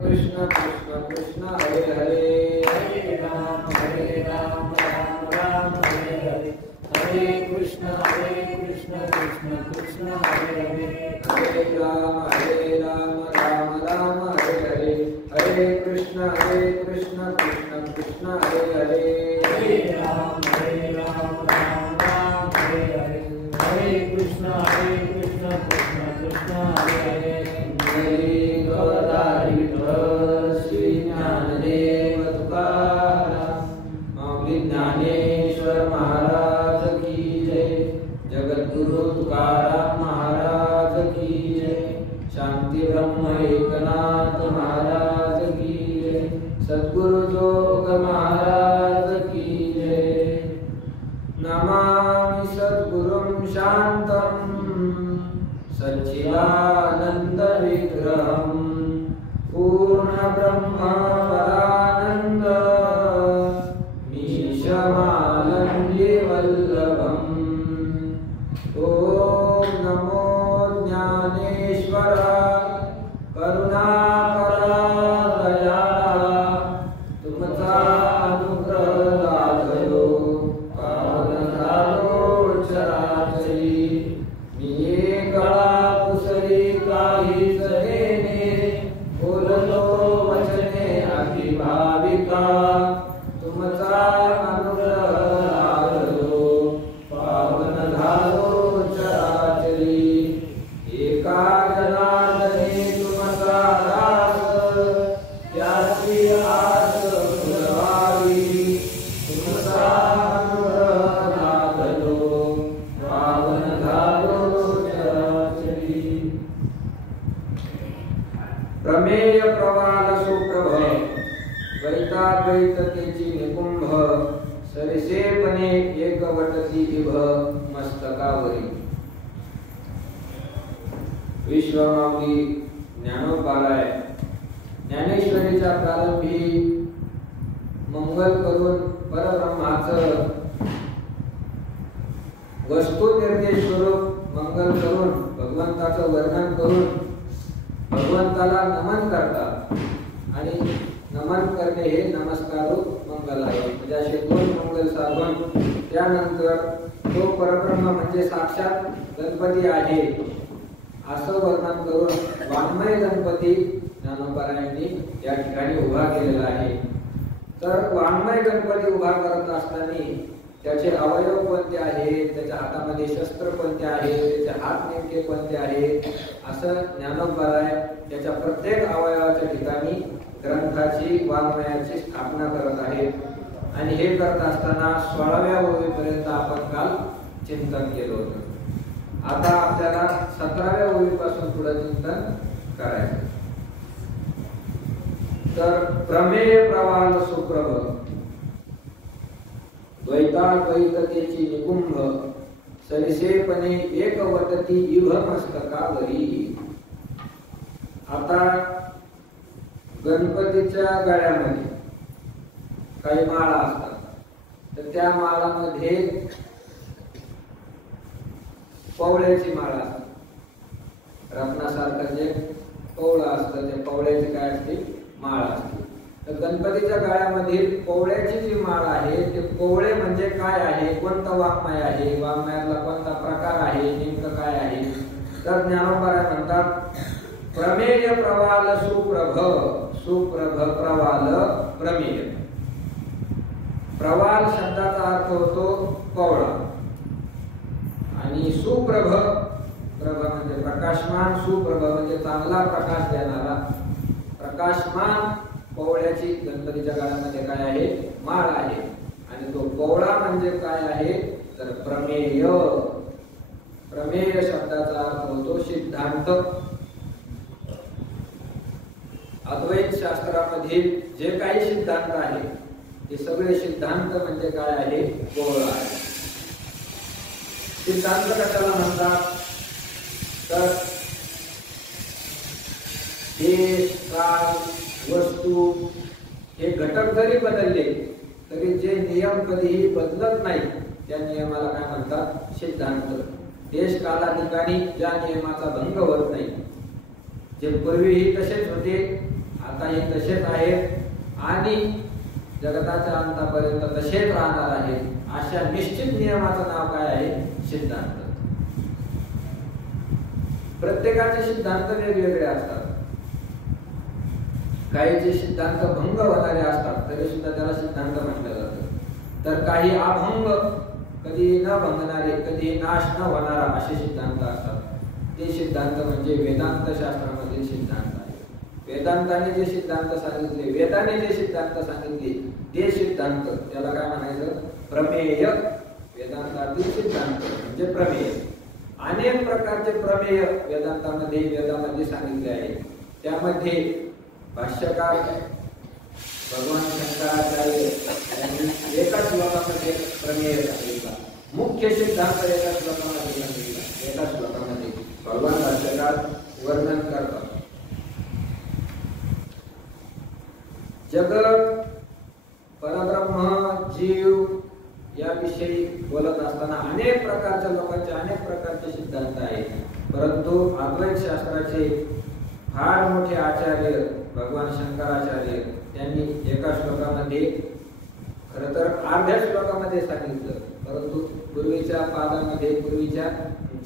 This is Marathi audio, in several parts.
कृष्ण कृष्ण कृष्ण हरे हरे हरे राम राम राम हरे हरे हरे कृष्ण कृष्ण कृष्ण हरे हरे हरे राम राम राम हरे हरे हरे कृष्ण कृष्ण कृष्ण हरे हरे हरे राम राम राम हरे हरे हरे कृष्ण कृष्ण कृष्ण हरे हरे हरे गौरधारी श्री ज्ञानदेव तुकाराम माऊली ज्ञानेश्वर महाराज की जय जगद्गुरु तुकाराम महाराज की जय शांती ब्रह्म एकनाथ महाराज की जय सद्गुरु जोग महाराज की जय नमामि सद्गुरुं शांतं सच्चिदानंद विग्रहं पूर्ण ब्रह्म परानंद मीशमालंब्य वल्लभम् ओम नमो ज्ञानेश्वर करुणाकरा दयाळा तुमचा अनुग्रह लाभलो पावन झालो चराचरी मी गळा पुसरी काही जरेने बोललो वचने अभिभाविका तुमचा अनुग्रह लाभलो पावन झालो चराचरी एका जनार्दने तुमचा दास त्याची आस फुलवावी तुमचा अनुग्रह लाभलो पावन झालो चराचरी प्रमेय प्रवाल सुप्रभ द्वैताद्वैततेची निकुंभ सरिसेपणे एकवटती इभ मस्तकावरी विश्वमाऊली ज्ञानोपाराय ज्ञानेश्वरीच्या प्रारंभी मंगल करून परब्रह्माचं वस्तू निर्देश स्वरूप मंगल करून भगवंताचं वर्णन करून भगवंताला नमन करतात आणि नमन करणे हे नमस्कार मंगल आहे म्हणजे असे दोन मंगल साधून त्यानंतर तो परब्रह्म म्हणजे साक्षात गणपती आहे असं वर्णन करून वाङ्मय गणपती ज्ञानोपारायांनी या ठिकाणी उभा केलेला आहे। तर वाङ्मय गणपती उभा करत असताना त्याचे अवयव कोणते आहेत, त्याच्या हातामध्ये शस्त्र कोणते आहेत, त्याचे हात नेमके कोणते आहेत असं ज्ञानोपाराय त्याच्या प्रत्येक अवयवाच्या ठिकाणी ग्रंथाची वाङ्मयाची स्थापना करत आहेत आणि हे करत असताना 16व्या ओळीपर्यंत आपण काल चिंतन केलं होतं। आता आपल्याला 17व्या ओळीपासून पुढे चिंतन करायचं। तर प्रमेय प्रवाल सुप्रभ द्वैताद्वैततेची निकुंभ सरिसेपणे एकवटती इभ मस्तकावरी। आता गणपतीच्या गळ्यामध्ये काही माळा असतात तर त्या माळामध्ये पवळ्याची माळ असते, रत्नासारखं जे पवळं असतं त्या पवळ्याची काय असते माळ असते। तर गणपतीच्या गळ्यामधील पवळ्याची जी माळ आहे ते पवळे म्हणजे काय आहे, कोणता वाङ्मय आहे, वाङ्मयातला कोणता प्रकार आहे, नेमकं काय आहे। तर ज्ञानोपाराय म्हणतात प्रमेय प्रवाल सुप्रभ सुप्रभ प्रवाल प्रमेय। प्रवाल शब्दाचा अर्थ होतो पवळा आणि सुप्रभ प्रभ म्हणजे प्रकाशमान, सुप्रभ म्हणजे चांगला प्रकाश देणारा। प्रकाशमान पवळ्याची गणपतीच्या गळ्यामध्ये काय आहे माळ आहे आणि तो पवळा म्हणजे काय आहे तर प्रमेय। प्रमेय शब्दाचा अर्थ होतो सिद्धांत। अद्वैत शास्त्रामधील जे काही सिद्धांत आहे ते सगळे सिद्धांत म्हणजे काय आहे पवळा आहे। सिद्धांत कशाला म्हणतात तर देश काळ वस्तू हे घटक जरी बदलले तरी जे नियम कधीही बदलत नाही त्या नियमाला काय म्हणतात सिद्धांत। देश काला ठिकाणी ज्या नियमाचा भंग होत नाही, जे पूर्वीही तसेच होते आताही तसेच आहेत आणि जगताच्या अंतापर्यंत तसेच राहणार आहेत. अशा निश्चित नियमाचं नाव काय आहे? सिद्धांत. प्रत्येकाचे सिद्धांत वेगवेगळे असतात. काहीचे सिद्धांत भंग होणारे असतात तरी सुद्धा त्याला सिद्धांत म्हटलं जातं. तर काही अभंग, कधी न भंगणारे, कधी नाश न होणारा असे सिद्धांत असतात. ते सिद्धांत म्हणजे वेदांत शास्त्रामधील सिद्धांत आहे. वेदांताने जे सिद्धांत सांगितले, वेदाने जे सिद्धांत सांगितले ते सिद्धांत, त्याला काय म्हणायचं? प्रमेय. वेदांतातील सिद्धांत म्हणजे प्रमेय. अनेक प्रकारचे प्रमेय वेदांतामध्ये सांगितले आहे. त्यामध्ये भाष्यकार भगवान शंकराचार्य यांनी एका श्लोकामध्ये प्रमेय सांगितला. मुख्य सिद्धांत एका श्लोकामध्ये सांगितला. एका श्लोकामध्ये भगवान भाष्यकार वर्णन करतात. जगत, परब्रह्म, जीव याविषयी बोलत असताना अनेक प्रकारच्या लोकांचे अनेक प्रकारचे सिद्धांत आहेत. परंतु अद्वैत शास्त्राचे फार मोठे आचार्य भगवान शंकराचार्य त्यांनी एका श्लोकामध्ये, खरं तर अर्ध्या श्लोकामध्ये सांगितलं, परंतु पूर्वीच्या पादामध्ये, पूर्वीच्या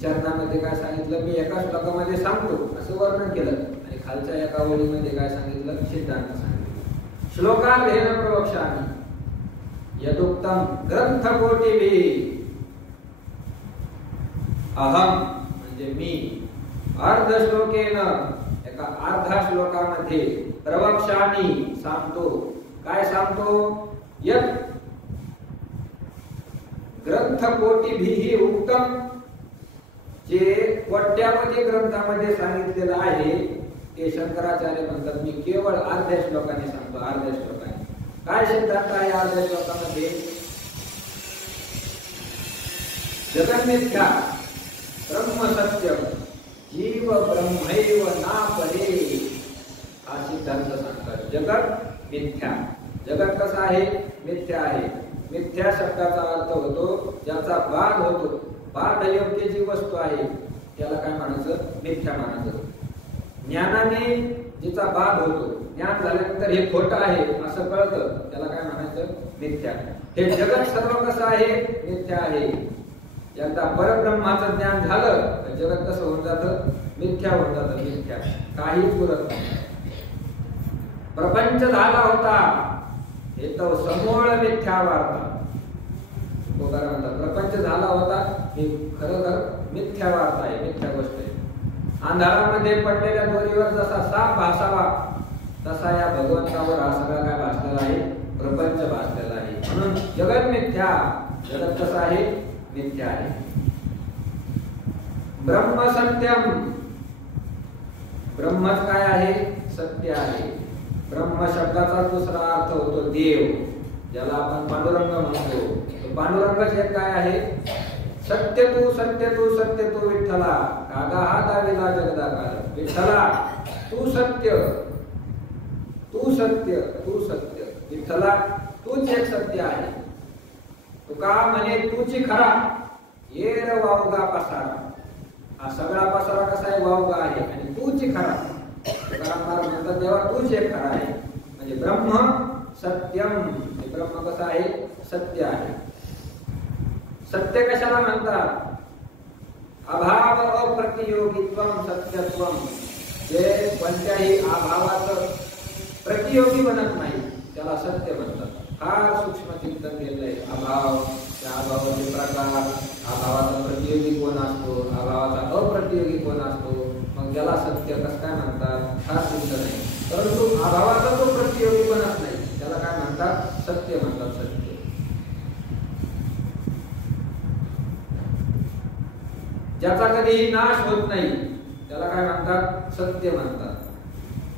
चरणामध्ये काय सांगितलं? मी एका श्लोकामध्ये सांगतो असं वर्णन केलं आणि खालच्या एका ओळीमध्ये काय सांगितलं? सिद्धांत सांगितलं. श्लोकार्धेन प्रवक्ष्यामि यदुक्तम ग्रंथकोटिभिः अहम म्हणजे मी अर्ध श्लोकेन एका अर्धा श्लोकामध्ये प्रवक्ष्यामि सांगतो. काय सांगतो? यत् ग्रंथकोटिभिः उक्तम, जे कोट्यावधी ग्रंथामध्ये सांगितलेलं आहे ते शंकराचार्य म्हणतात मी केवळ अर्ध्या श्लोकाने सांगतो. अर्ध्या श्लोकाने काय सिद्धांत आहे अर्ध्या श्लोकामध्ये? जगन्मिथ्या ब्रह्म सत्यम जीव ब्रह्मैव नापरे हा सिद्धांत सांगतात. जगत मिथ्या. जगत कसा आहे? मिथ्या आहे. मिथ्या शब्दाचा अर्थ होतो ज्याचा बाध होतो. बाध योग्य जी वस्तू आहे त्याला काय म्हणायचं? मिथ्या म्हणायचं. ज्ञानाने जिचा बाध होतो, ज्ञान झाल्यानंतर हे खोटं आहे असं कळतं, त्याला काय म्हणायचं? मिथ्या. हे जगत सर्व कसं आहे? मिथ्या आहे. एकदा परब्रह्माचं ज्ञान झालं तर जगत कसं होऊन जातं? मिथ्या होऊन जातं. मिथ्या, काही पुरत नाही. प्रपंच झाला होता हे तर समूळ मिथ्या वार्ता. तुकाराम म्हणतात प्रपंच झाला होता हे खरं मिथ्या वार्ता आहे, मिथ्या गोष्ट आहे. अंधारामध्ये पडलेल्या दोरीवर जसा साप भासावा तसा या भगवंतावर हा सगळा काय भासलेला आहे? प्रपंच भासलेला आहे. म्हणून जगत मिथ्या. जगत कसं आहे? मिथ्या आहे. ब्रह्म सत्यम. ब्रह्मच काय आहे? सत्य आहे. ब्रह्म शब्दाचा दुसरा अर्थ होतो देव, ज्याला आपण पांडुरंग म्हणतो. पांडुरंगच एक काय आहे? सत्य तू सत्य तू सत्य तू विठ्ठला कागा हा दाविला जगदाकार. विठ्ठला तू सत्य, तू सत्य, तू सत्य. विठ्ठला तूच एक सत्य आहे. तुका म्हणे तूची खरा येर वावगा पसारा. हा सगळा पसारा कसा आहे? वावगा आहे आणि तूची खरा. तुकाराम महाराज म्हणतात तेव्हा तूच एक खरा आहे. म्हणजे ब्रह्म सत्यम. हे ब्रह्म कसं आहे? सत्य आहे. सत्य कशाला म्हणतात? अभाव अप्रतियोगित्वम सत्यत्वम. जे कोणत्याही अभावाचं प्रतियोगी बनत नाही त्याला सत्य म्हणतात. फार सूक्ष्म चिंतन केलंय. अभाव, त्या अभावाचे प्रकार, अभावाचा प्रतियोगी कोण असतो, अभावाचा अप्रतियोगी कोण असतो, मग त्याला सत्य कसं काय म्हणतात? फार चिंतन आहे. परंतु अभावाचा तो प्रतियोगी बनत नाही त्याला काय म्हणतात? सत्य म्हणतात. सत्य. ज्याचा कधीही नाश होत नाही त्याला काय म्हणतात? सत्य म्हणतात.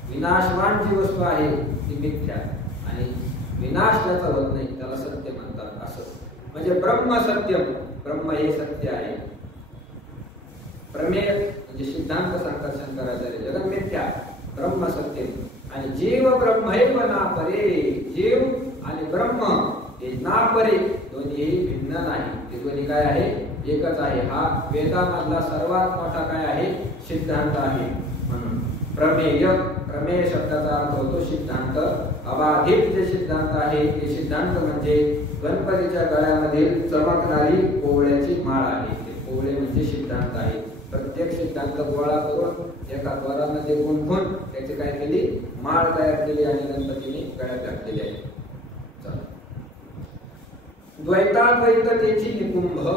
विनाशवान जी वस्तू आहे ती मिथ्या आणि विनाश ज्याचा होत नाही त्याला सत्य म्हणतात. असं म्हणजे ब्रह्म सत्यम. ब्रह्म हे सत्य आहे. प्रमेय म्हणजे सिद्धांत सांगतात शंकराचार्य. जगत मिथ्या, ब्रह्म सत्यम आणि जीव ब्रह्मैव नापरे. जीव आणि ब्रह्म हे नापरे, दोन्ही भिन्न नाही. ते दोन्ही काय आहे? एकच आहे. हा वेदामधला सर्वात मोठा काय आहे? सिद्धांत आहे. म्हणून प्रमेय प्रमेय शब्दाचा अर्थ होतो सिद्धांत. अबाधित जे सिद्धांत आहे ते सिद्धांत म्हणजे गणपतीच्या गळ्यामधील चमकणारी कोवळ्याची माळ आहे. ते कोवळे म्हणजे सिद्धांत आहे. प्रत्येक सिद्धांत गोळा करून एका द्वारामध्ये गुंफून त्याची काय केली, माळ तयार केली आणि गणपतीने गळ्यात घातलेली आहे. द्वैताद्वैततेची निकुंभ.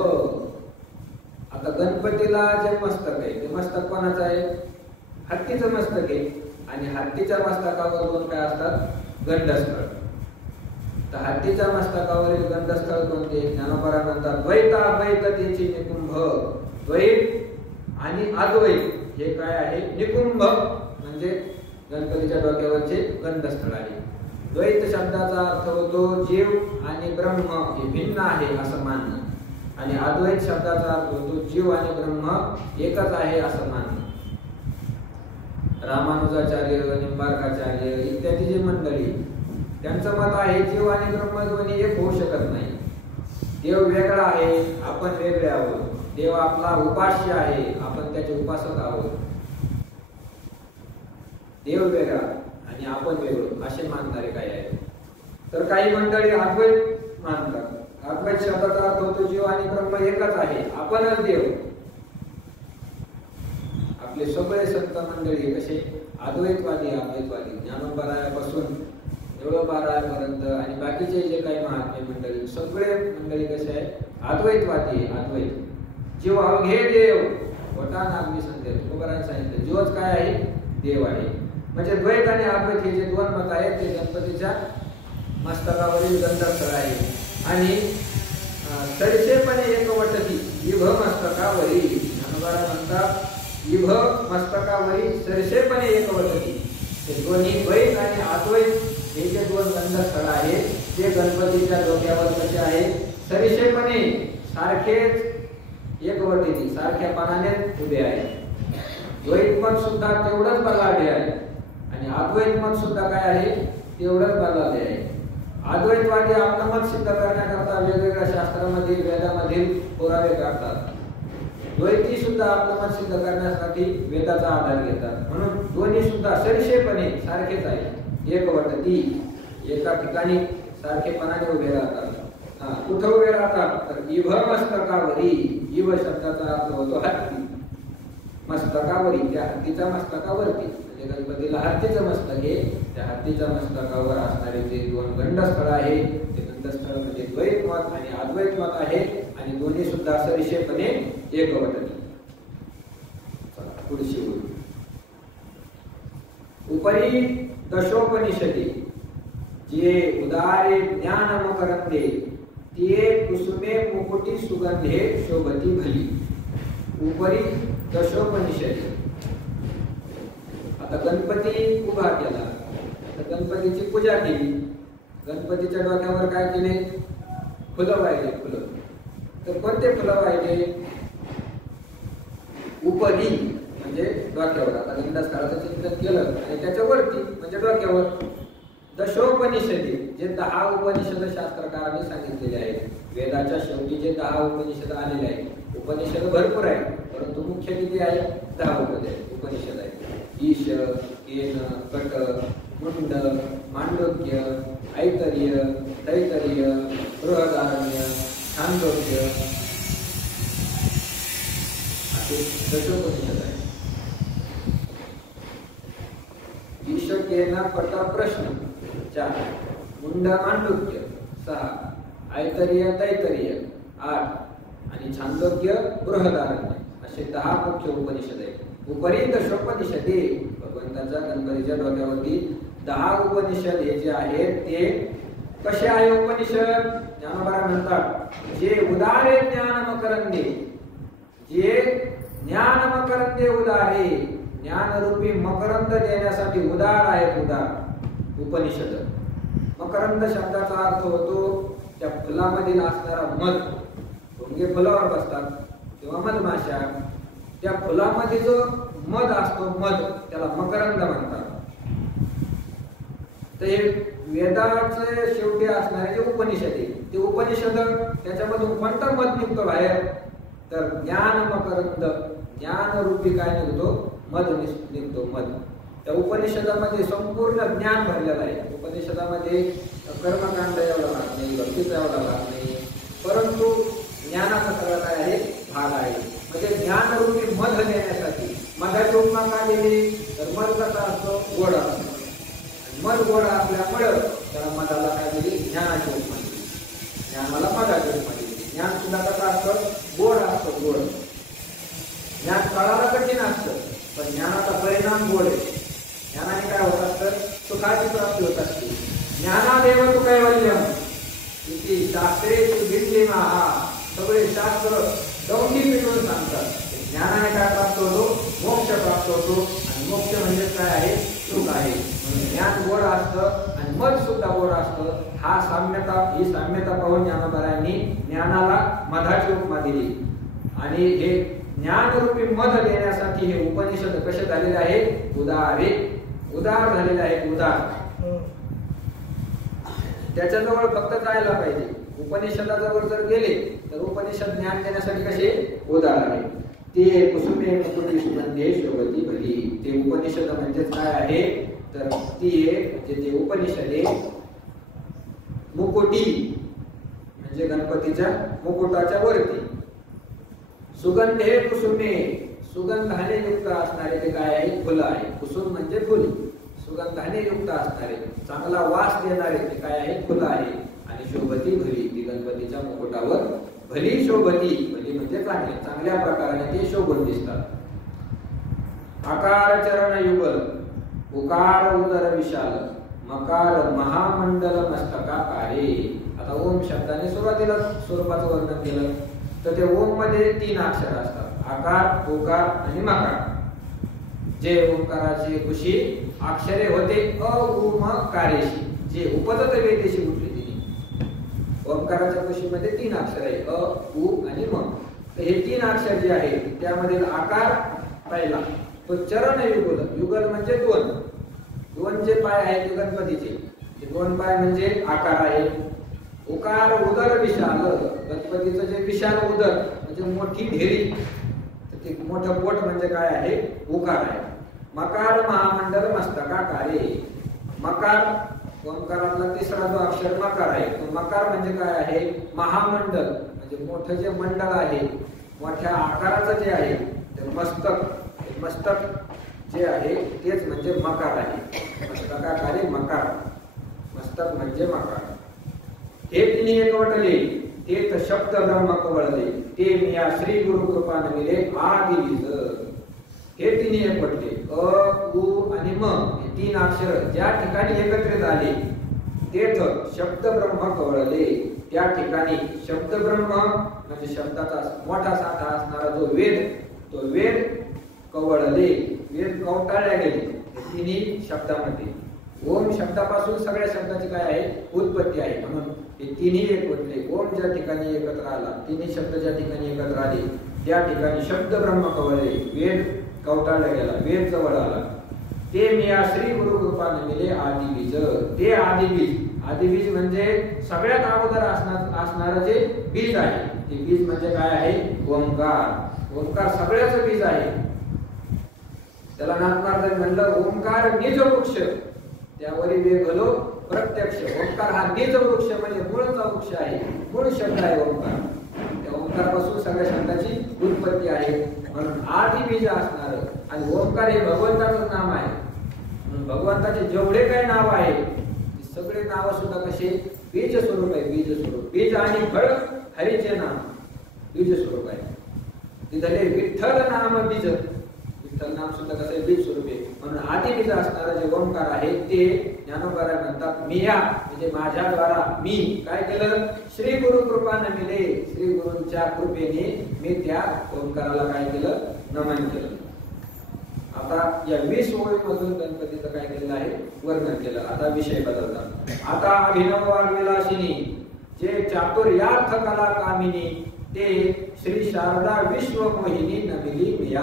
आता गणपतीला जे मस्तक आहे ते मस्तक कोणाचं आहे? हत्तीचं मस्तक आहे. आणि हत्तीच्या मस्तकावर दोन काय असतात? गंडस्थळ. तर हत्तीच्या मस्तकावरील गंडस्थळ कोणते? ज्ञानोबा म्हणतात द्वैताद्वैततेची निकुंभ. द्वैत आणि अद्वैत हे काय आहे? निकुंभ म्हणजे गणपतीच्या डोक्यावरचे गंडस्थळ आहे. द्वैत शब्दाचा अर्थ होतो जीव आणि ब्रह्म हे भिन्न आहे असं मानणं. आणि अद्वैत शब्दाचा अर्थ होतो जीव आणि ब्रह्म एकच आहे असं मानणं. रामानुजाचार्य, निंबार्काचार्य इत्यादी जी मंडळी त्यांचं मत आहे जीव आणि ब्रह्म दोन्ही एक होऊ शकत नाही. देव वेगळा आहे, आपण वेगळे आहोत. देव आपला उपास्य आहे, आपण त्याचे उपासक आहोत. देव वेगळा आणि आपण वेगळं असे मानणारे काही आहेत. तर काही मंडळी अद्वैत मानतात. अद्वैत शब्दाचा अर्थ होतो जीव आणि ब्रह्म एकच आहे, आपणच देव. आपले सगळे संत मंडळी कसे अद्वैतवादी अद्वैतवादी ज्ञानोबारायापासून एवढोबारायापर्यंत आणि बाकीचे जे काही महात्मे मंडळी सगळे मंडळी कसे आहे? अद्वैतवादी. अद्वैत जीव अवघे देव वटा नागमी संदेश तुकोबारांनी सांगितलं जीवच काय आहे? देव आहे. म्हणजे द्वैत आणि अद्वैत हे जे दोन मत आहेत ते गणपतीच्या मस्तकावरील गंधस्थळ आहे. आणि सरिसेपणे एकवटती इभ मस्तकावरी. ज्ञानोबा म्हणतात इभ मस्तकावरी सरिसेपणे एकवटती. हे दोन्ही द्वैत आणि अद्वैत हे जे दोन गंधस्थळ आहेत ते गणपतीच्या डोक्यावर कसे आहे? सरिसेपणे सारखेच एकवटती सारख्या पानाने उभे आहे. द्वैत मत सुद्धा तेवढंच बलाढ्य आहे आणि अद्वैत मत सुद्धा काय आहे? तेवढंच बलाढ्य आहे. अद्वैतवादी आपलं मत सिद्ध करण्याकरता वेगवेगळ्या शास्त्रामधील वेदामधील पुरावे काढतात. द्वैती सुद्धा आपलं मत सिद्ध करण्यासाठी वेदाचा आधार घेतात. म्हणून दोन्ही सुद्धा सरिसेपणे सारखेच आहे. एकवटती एका ठिकाणी सारखेपणाने उभे राहतात. कुठं उभे राहतात? तर इभ मस्तकावरी. इभ शब्दाचा अर्थ होतो हत्ती. मस्तकावरी त्या हत्तीच्या मस्तकावरती म्हणजे गणपतीला हत्तीचं मस्तक आहे. त्या हत्तीच्या मस्तकावर असणारे जे दोन गंडस्थळ आहे ते गंडस्थळ म्हणजे द्वैत मत आणि अद्वैत मत आहे. आणि दोन्ही सुद्धा सरिसेपणे एकवटती. पुढची ओळ. उपरी दशोपनिषदे जे उदारे ज्ञान मकरंदे ते कुसुमे मुकुटी सुगंधे शोभती भली. उपरी दशोपनिषदे. आता गणपती उभा केला तर गणपतीची पूजा केली. गणपतीच्या डोक्यावर काय केले? फुलं वाहिले. फुलं तर कोणते फुलं वाहिले? उपरी म्हणजे डोक्यावर. आता गंधस्थळाचं चिंतन केलं आणि त्याच्यावरती म्हणजे डोक्यावर. दशोपनिषदे जे 10 उपनिषद शास्त्रकारांनी सांगितलेले आहेत. वेदाच्या शेवटी जे 10 उपनिषद आलेले आहेत. उपनिषद भरपूर आहेत परंतु मुख्य किती आहे? 10 उपनिषद आहेत. ईश, केन, कट, मुंड, मांडोक्य, ऐतर्य, तैतर्य, बृहदारण्य, छांदोग्य असे दशोपनिषद आहेत. ईश, केन, कट प्रश्न 4, मुंड मांडुक्य 6, ऐतर्य तैतर्य 8 आणि छांदोग्य बृहदारण्य असे 10 मुख्य उपनिषद आहेत. उपरी दशोपनिषदे भगवंताच्या गणपतीच्या डोक्यावरती 10 उपनिषद हे जे आहेत ते कसे आहे? उपनिषद ज्ञानोबा म्हणतात जे उदारे ज्ञान मकरंदे. जे ज्ञान मकरंदे उदारे. ज्ञानरूपी मकरंद देण्यासाठी उदार आहेत. उदार उपनिषद. मकरंद शब्दाचा अर्थ होतो त्या फुलामधील असणारा मध. भुंगे फुलावर बसतात किंवा मधमाशा. त्या फुलामध्ये जो मध असतो मध त्याला मकरंद म्हणतात. तर हे वेदाचे शेवटी असणारे जे उपनिषद आहे ते उपनिषद त्याच्यामधून कोणतं मध निघतो बाहेर? तर ज्ञान मकरंद. ज्ञानरूपी काय निघतो? मध निघतो. मध त्या उपनिषदामध्ये संपूर्ण ज्ञान भरलेलं आहे. उपनिषदामध्ये कर्मकांड एवढा भाग नाही, भक्तीचा एवढा भाग नाही, परंतु ज्ञानाचा सगळा काय आहे भाग आहे. म्हणजे ज्ञानरूपी मध देण्यासाठी मधाची उपमा का दिली तर मध कसा असतो गोड असतो. मध गोड असल्यामुळं त्याला मधाला काय दिली ज्ञानाची उपमा दिली. ज्ञानाला मधाची उपमा दिली. ज्ञान सुद्धा कसं असतं गोड असतो. गोड ज्ञान कळायला कठीण असतं पण ज्ञानाचा परिणाम गोड आहे. ज्ञानाने काय होत असतं सुखाची प्राप्ती होत असते. ज्ञानादेव तू कैवल्यम इति शास्त्रेषु भिन्निमः. सगळे शास्त्र दौंडी पिटून सांगतात ज्ञानाने काय प्राप्त होतो मोक्ष प्राप्त होतो. आणि मोक्ष म्हणजे काय आहे सुख आहे. ज्ञान गोड असतं आणि मध सुद्धा गोड असतं. हा साम्यता ही साम्यता पाहून ज्ञानोबारायांनी ज्ञानाला मधाची उपमा दिली. आणि हे ज्ञानरूपी मध देण्यासाठी हे उपनिषद कसे झालेले आहे उदार झालेले आहे. उदार त्याच्याजवळ फक्त जायला पाहिजे. उपनिषदाजवळ जर गेले तर उपनिषद ज्ञान देण्यासाठी कसे उदार आहे. ते कुसुमे मुकुटी सुगंधे शोभती भली. ते उपनिषद म्हणजे काय आहे तर ती म्हणजे ते उपनिषद मुकुटी म्हणजे गणपतीच्या मुकुटाच्या वरती. सुगंधे कुसुमे सुगंधाने युक्त असणारे ते काय आहे फुलं आहे. कुसुम म्हणजे फुल. सुगंधाने युक्त असणारे चांगला वास देणारे ते काय आहे फुलं आहे. आणि शोभती भली ती गणपतीच्या मुकुटावर भली शोभती. भली म्हणजे चांगले चांगल्या प्रकाराने ते शोभून दिसतात. आकार चरण युगल उकार उदर विशाल मकार महामंडल मस्तकाकारे. आता ओम शब्दाने सुरुवातीला स्वरूपाचं वर्णन केलं तर ते ओम मध्ये 3 अक्षर असतात आकार उकार आणि मकार. जे ओंकाराचे कुशी अक्षरे होते अ उ म कारेशी जे उपदत वेदेशी उठले तिने. ओंकाराच्या कुशीमध्ये 3 अक्षर आहे अ उ आणि म. तर हे 3 अक्षर जे आहे त्यामधील आकार पहिला तो चरण युगल. युगल म्हणजे 2 जे पाय आहेत ते गणपतीचे. ते 2 पाय म्हणजे आकार आहे. उकार उदर विशाल गणपतीचं जे विशाल उदर म्हणजे मोठी ढेरी ते मोठं पोट म्हणजे काय आहे उकार आहे. मकार महामंडल मस्तकाकारे. मकार ओंकारातला तिसरा जो अक्षर मकार आहे तो मकार म्हणजे काय आहे महामंडल म्हणजे मोठं जे मंडळ आहे मोठ्या आकाराचं जे आहे ते मस्तक जे आहे तेच म्हणजे मकार आहे. मस्तकाकारे मकार. मस्तक म्हणजे मकार. हे तिने एकवटले ते तर शब्द ब्रह्म कवळले ते मी या श्री गुरु कृपा नमिले आदि बीज. हे तिने एकवटले अ उ आणि म हे 3 अक्षर ज्या ठिकाणी एकत्रित आले तेथ शब्द ब्रह्म कवळले. त्या ठिकाणी शब्द ब्रह्म म्हणजे शब्दाचा मोठा साठा असणारा जो वेद तो वेद कवळले. वेद कवटाळले गेले 3 शब्दामध्ये. ओम शब्दापासून सगळ्या शब्दाची काय आहे उत्पत्ती आहे. म्हणून हे 3 एकवटले. ओम ज्या ठिकाणी एकत्र आला 3 शब्द ज्या ठिकाणी एकत्र आले त्या ठिकाणी शब्द ब्रह्म कवळले वेद कवटाळला गेला वेद जवळ आला. ते मी या श्री गुरु कृपा नमिले आदि बीज. ते आदि बीज. आदि बीज म्हणजे सगळ्यात अगोदर असणारं जे बीज आहे ते बीज म्हणजे काय आहे ओंकार. ओंकार सगळ्याचं बीज आहे. त्याला नाथमार्ग म्हणलं ओंकार निज वृक्ष त्यावरी वेगलो प्रत्यक्ष. ओंकार हा निज वृक्ष म्हणजे मूळचा वृक्ष आहे. मूळ शब्द आहे ओंकार. त्या ओंकारापासून सगळ्या शब्दाची उत्पत्ती आहे. म्हणून आदि बीज असणार. आणि ओंकार हे भगवंताचं नाम आहे. म्हणून भगवंताचे जेवढे काही नाव आहे ते सगळे नाव सुद्धा कसे बीज स्वरूप आहे. बीज स्वरूप. बीज आणि फळ हरीचे नाम बीज स्वरूप आहे. तिथले विठ्ठल नाम बीज. विठ्ठल नाम सुद्धा कसं बीज स्वरूप आहे. म्हणून आदि बीज असणारा जे ओंकार आहे ते ज्ञानोबा म्हणतात मी या म्हणजे माझ्याद्वारा मी काय केलं श्री गुरु कृपा नमिले. श्री गुरूंच्या कृपेने मी त्या ओंकाराला काय केलं नमन केलं. आता या 20 ओळीमधून गणपतीचं काय केलेलं आहे वर्णन केलं. आता विषय बदलतात. आता अभिनव वाग्विलासिनी जे चातुर्यार्थ कला कामिनी ते श्री शारदा विश्व मोहिनी नमिली मिया.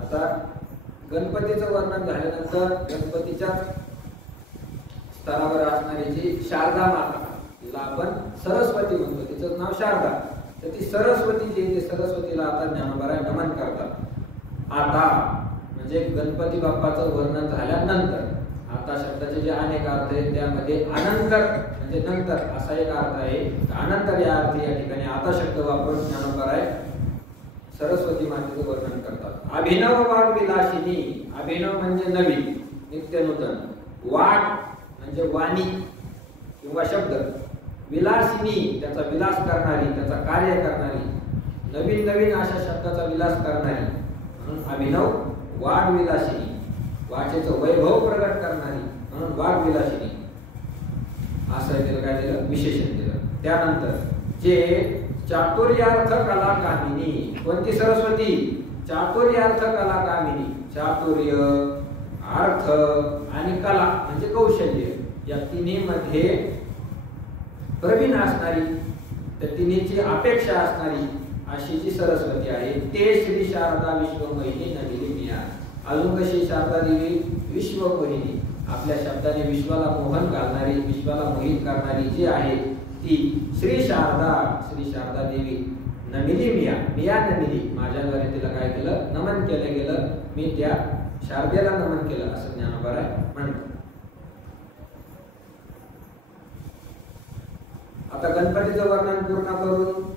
आता गणपतीचं वर्णन झाल्यानंतर गणपतीच्या स्तरावर असणारी जी शारदा माता तिला आपण सरस्वती म्हणतो. तिचं नाव शारदा. तर ती सरस्वती जी ते सरस्वतीला आता ज्ञानोबा नमन करतात. आता म्हणजे म्हणजे गणपती बाप्पाचं वर्णन झाल्यानंतर आता शब्दाचे जे अनेक अर्थ आहेत त्यामध्ये अनंतर म्हणजे नंतर असा एक अर्थ आहे. अनंतर या अर्थी या ठिकाणी आता शब्द वापरून ज्ञानोबराय सरस्वती मातेचं वर्णन करतात. अभिनव वाग विलासिनी, अभिनव म्हणजे नवीन नित्य नूतन, वाग म्हणजे वाणी किंवा शब्द, विलासिनी त्याचा विलास करणारी त्याचा कार्य करणारी, नवीन नवीन अशा शब्दाचा विलास करणारी म्हणून अभिनव वाग विलासिनी, वाचेचं वैभव प्रगट करणारी म्हणून वाग विलासिनी असं दिलं. काय दिलं? विशेषण दिलं. त्यानंतर जे चातुर्यार्थ कला कामिनी, कोणती सरस्वती? चातुर्यार्थ कला कामिनी, चातुर्य अर्थ आणि कला म्हणजे कौशल्य या तिन्ही मध्ये प्रवीण असणारी, त्या तिन्हीची अपेक्षा असणारी अशी जी सरस्वती आहे ते श्री शारदा विश्वमोहिनी नविली मिया. अजून कशी शारदा देवी विश्वमोहिनी, आपल्या शब्दाने विश्वाला मोहन घालणारी विश्वाला मोहित करणारी जी आहे ती श्री शारदा देवी नमिली मिया, मिया नमिली, माझ्याद्वारे तिला काय केलं? नमन केलं गेलं, मी त्या शारदेला नमन केलं असं ज्ञानोबराय म्हणतात. आता गणपतीचं वर्णन पूर्ण करून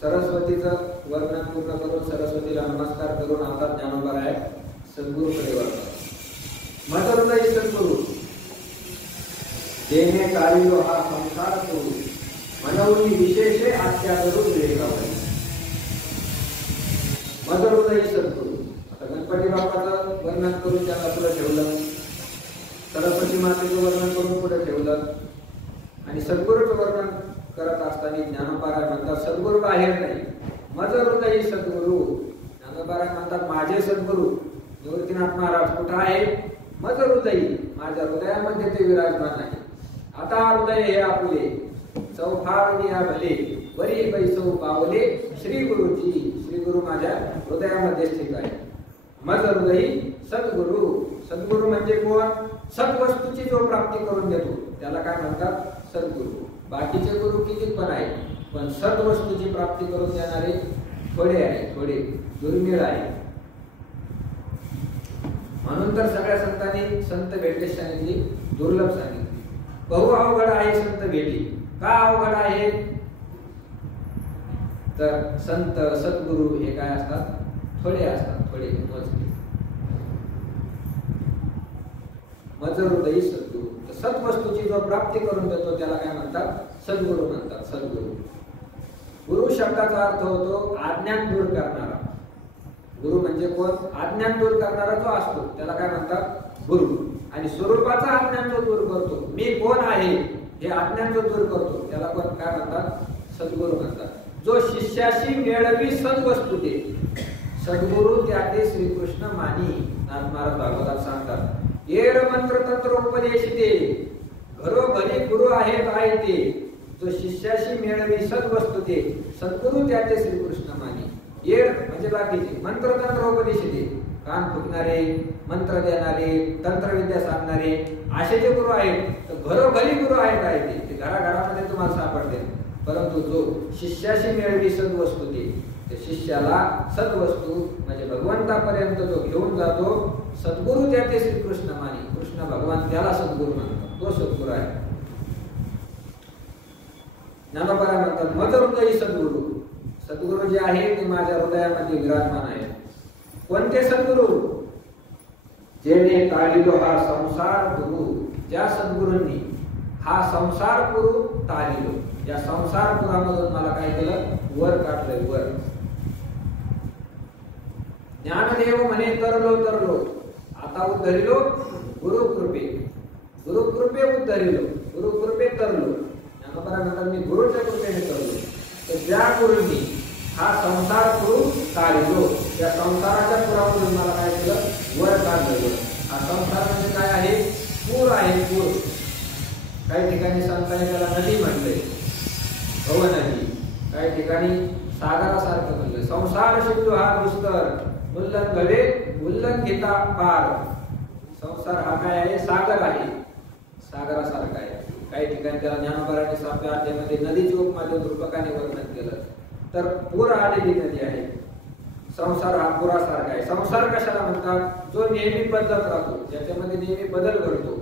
सरस्वतीचं वर्णन पूर्ण करून सरस्वतीला नमस्कार करून आता ज्ञानोबराय सद्गुरूकडे वळतात. मदहृदयी सद्गुरू देणे कालियो हा संसार करू, मनवली विशेषे आज्ञा करू विवेकावरी. मदहृदयी सद्गुरू, आता गणपती बाप्पाचं वर्णन करून त्याला पुढे ठेवलं, सरस्वती मातेचं वर्णन करून पुढे ठेवलं आणि सद्गुरूचं वर्णन करत असताना ज्ञानोबराय म्हणतात सद्गुरू बाहेर नाही, मदहृदयी सद्गुरू. ज्ञानोबराय म्हणतात माझे सद्गुरू निवृत्तीनाथ महाराज कुठं आहे? मदहृदयी, माझ्या हृदयामध्ये ते विराजमान आहे. आता हृदय हे आपले चौफारनिया भले वरी पैसो पावले श्री गुरुजी, श्री गुरु माझ्या हृदयामध्ये स्थित आहे. मदहृदयी सद्गुरू, सद्गुरू म्हणजे कोण? सद्वस्तूची जो प्राप्ती करून देतो त्याला काय म्हणतात? सद्गुरू. बाकीचे गुरु किती पण आहेत पण सद्वस्तूची प्राप्ती करून देणारे थोडे आहेत, थोडे दुर्मिळ आहे. म्हणून तर सगळ्या संतांनी संत भेटले सांगितली, दुर्लभ सांगितली. बहु अवघड आहे संत भेटी. का अवघड आहे? तर संत सद्गुरू हे काय असतात? थोडे असतात, थोडे मोजके. मदहृदयी सद्गुरू, तर सद्वस्तूची जो प्राप्ती करून देतो त्याला काय म्हणतात? सद्गुरू म्हणतात. सद्गुरू. गुरु शब्दाचा अर्थ होतो अज्ञान दूर करणारा. गुरु म्हणजे कोण? अज्ञान दूर करणारा जो असतो त्याला काय म्हणतात? गुरु. आणि स्वरूपाचा अज्ञान जो दूर करतो, मी कोण आहे हे अज्ञान जो दूर करतो त्याला कोण काय म्हणतात? सद्गुरू म्हणतात. जो शिष्याशी मेळवी सद्वस्तू दे, सद्गुरू त्याते श्रीकृष्ण मानी. नाथ महाराज भागवतात सांगतात येर मंत्र तंत्र उपदेश दे, घरोघरी गुरु आहेत आहे ते, जो शिष्याशी मेळवी सद्वस्तू दे, सद्गुरू त्याते श्रीकृष्ण मानी. येर म्हणजे बाकीचे, मंत्र तंत्र उपदेश दे, कान फुकणारे, मंत्र देणारे, तंत्रविद्या सांगणारे असे जे गुरु आहेत तर घरोघरी गुरु आहेत आहे ते घराघरामध्ये तुम्हाला सापडते. परंतु जो शिष्याशी मेळवी सद्वस्तू दे, त्या शिष्याला सद्वस्तू म्हणजे भगवंतापर्यंत जो घेऊन जातो, सद्गुरू त्याते श्रीकृष्ण मानी. कृष्ण भगवान त्याला सद्गुरू म्हणतात, तो सद्गुरू आहे. ज्ञानोबराय म्हणतात मदहृदयी सद्गुरू, सद्गुरू जे आहे ते माझ्या हृदयामध्ये विराजमान आहे. कोणते सद्गुरू? जेणे ताळिलो हा संसार गुरु, ज्या सद्गुरूंनी हा संसार पुरू ताळिलो, या संसार पुरामधून मला काय केलं? वर काढलंय, वर. ज्ञानदेव म्हणे तरलो तरलो, आता उद्धरिलो गुरुकृपे, गुरुकृपे उद्धरिलो, गुरुकृपे तरलो. ज्ञानोबराय म्हणतात मी गुरुच्या कृपेने तरलो. तर ज्या गुरूंनी हा संसार पुरू ताळिलो, या संसाराच्या पुरामधून मला काय केलं? वर काढलं. वर. हा संसार म्हणजे काय आहे? पूर आहे, पूर. काही ठिकाणी संतांनी त्याला नदी म्हटलंय, भवनदी. काही ठिकाणी सागरासारखं म्हणलंय. संसार सिंधू हा दुष्कर, मुल्लन गवे उल्लन घेता पार. संसार हा काय आहे? सागर आहे, सागरासारखा आहे. काही ठिकाणी त्याला ज्ञानोबराने 7व्या अध्यायामध्ये नदीची उपमा देऊन रूपकाने वर्णन केलं. तर पूर आलेली नदी आहे. संसार हा पुरासारखा आहे. संसार कशाला म्हणतात? जो नेहमी बदलत राहतो, ज्याच्यामध्ये नेहमी बदल घडतो,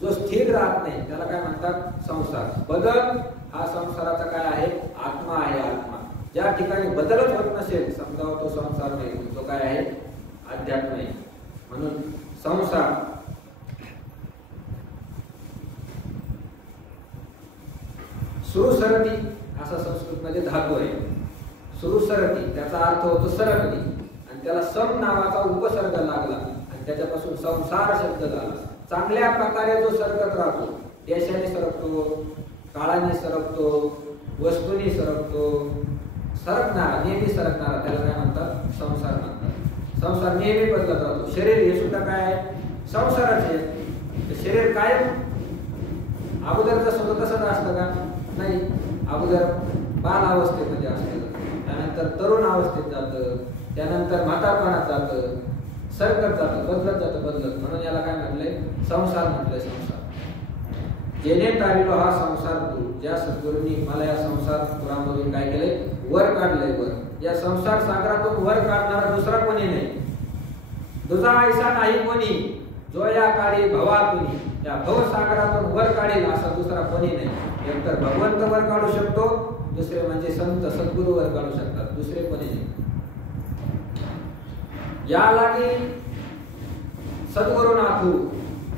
जो स्थिर राहत नाही, त्याला काय म्हणतात? संसार. बदल हा संसाराचा काय आहे? आत्मा आहे. आत्मा ज्या ठिकाणी बदलच होत नसेल, समजावा तो संसार नाही, तो काय आहे? अध्यात्म आहे. म्हणून संसार सुरुसरती असा संस्कृत मध्ये धातू आहे. सुरुसरती त्याचा अर्थ होतो सरकणे, आणि त्याला सम नावाचा उपसर्ग लागला आणि त्याच्यापासून संसार शब्द झाला. चांगल्या प्रकारे जो सरकत राहतो, देशाने सरकतो, काळाने सरकतो, वस्तूंनी सरकतो, सरकणारा, नेहमी सरकणारा, त्याला काय म्हणतात? संसार म्हणतात. संसार नेहमी बदलत राहतो. शरीर हे सुद्धा काय आहे? संसाराचे आहे. शरीर कायम अगोदरचं सुद्धा तसंच असतं का? नाही. अगोदर बाल अवस्थेमध्ये असतं, त्यानंतर तरुण अवस्थेत जातं, त्यानंतर म्हातारपणात जातं, सरकत जातं, बदलत जातं, बदलत. म्हणून याला काय म्हटलंय? संसार म्हटलंय. संसार जेणे तारिलो हा संसार गुरु, ज्या सद्गुरूंनी मला या संसार पुरामधून काय केलंय? वर काढलंय. वर या संसार सागरातून वर काढणारा दुसरा कोणी नाही. तुझा ऐसा नाही कोणी, जो या काळी भवातुनी, त्या भवसागरातून वर काढेल असा दुसरा कोणी नाही. एकतर भगवंत वर काढू शकतो, दुसरे म्हणजे संत सद्गुरू वर काढू शकतात, दुसरे कोणी नाही. या लागी सद्गुरुनाथू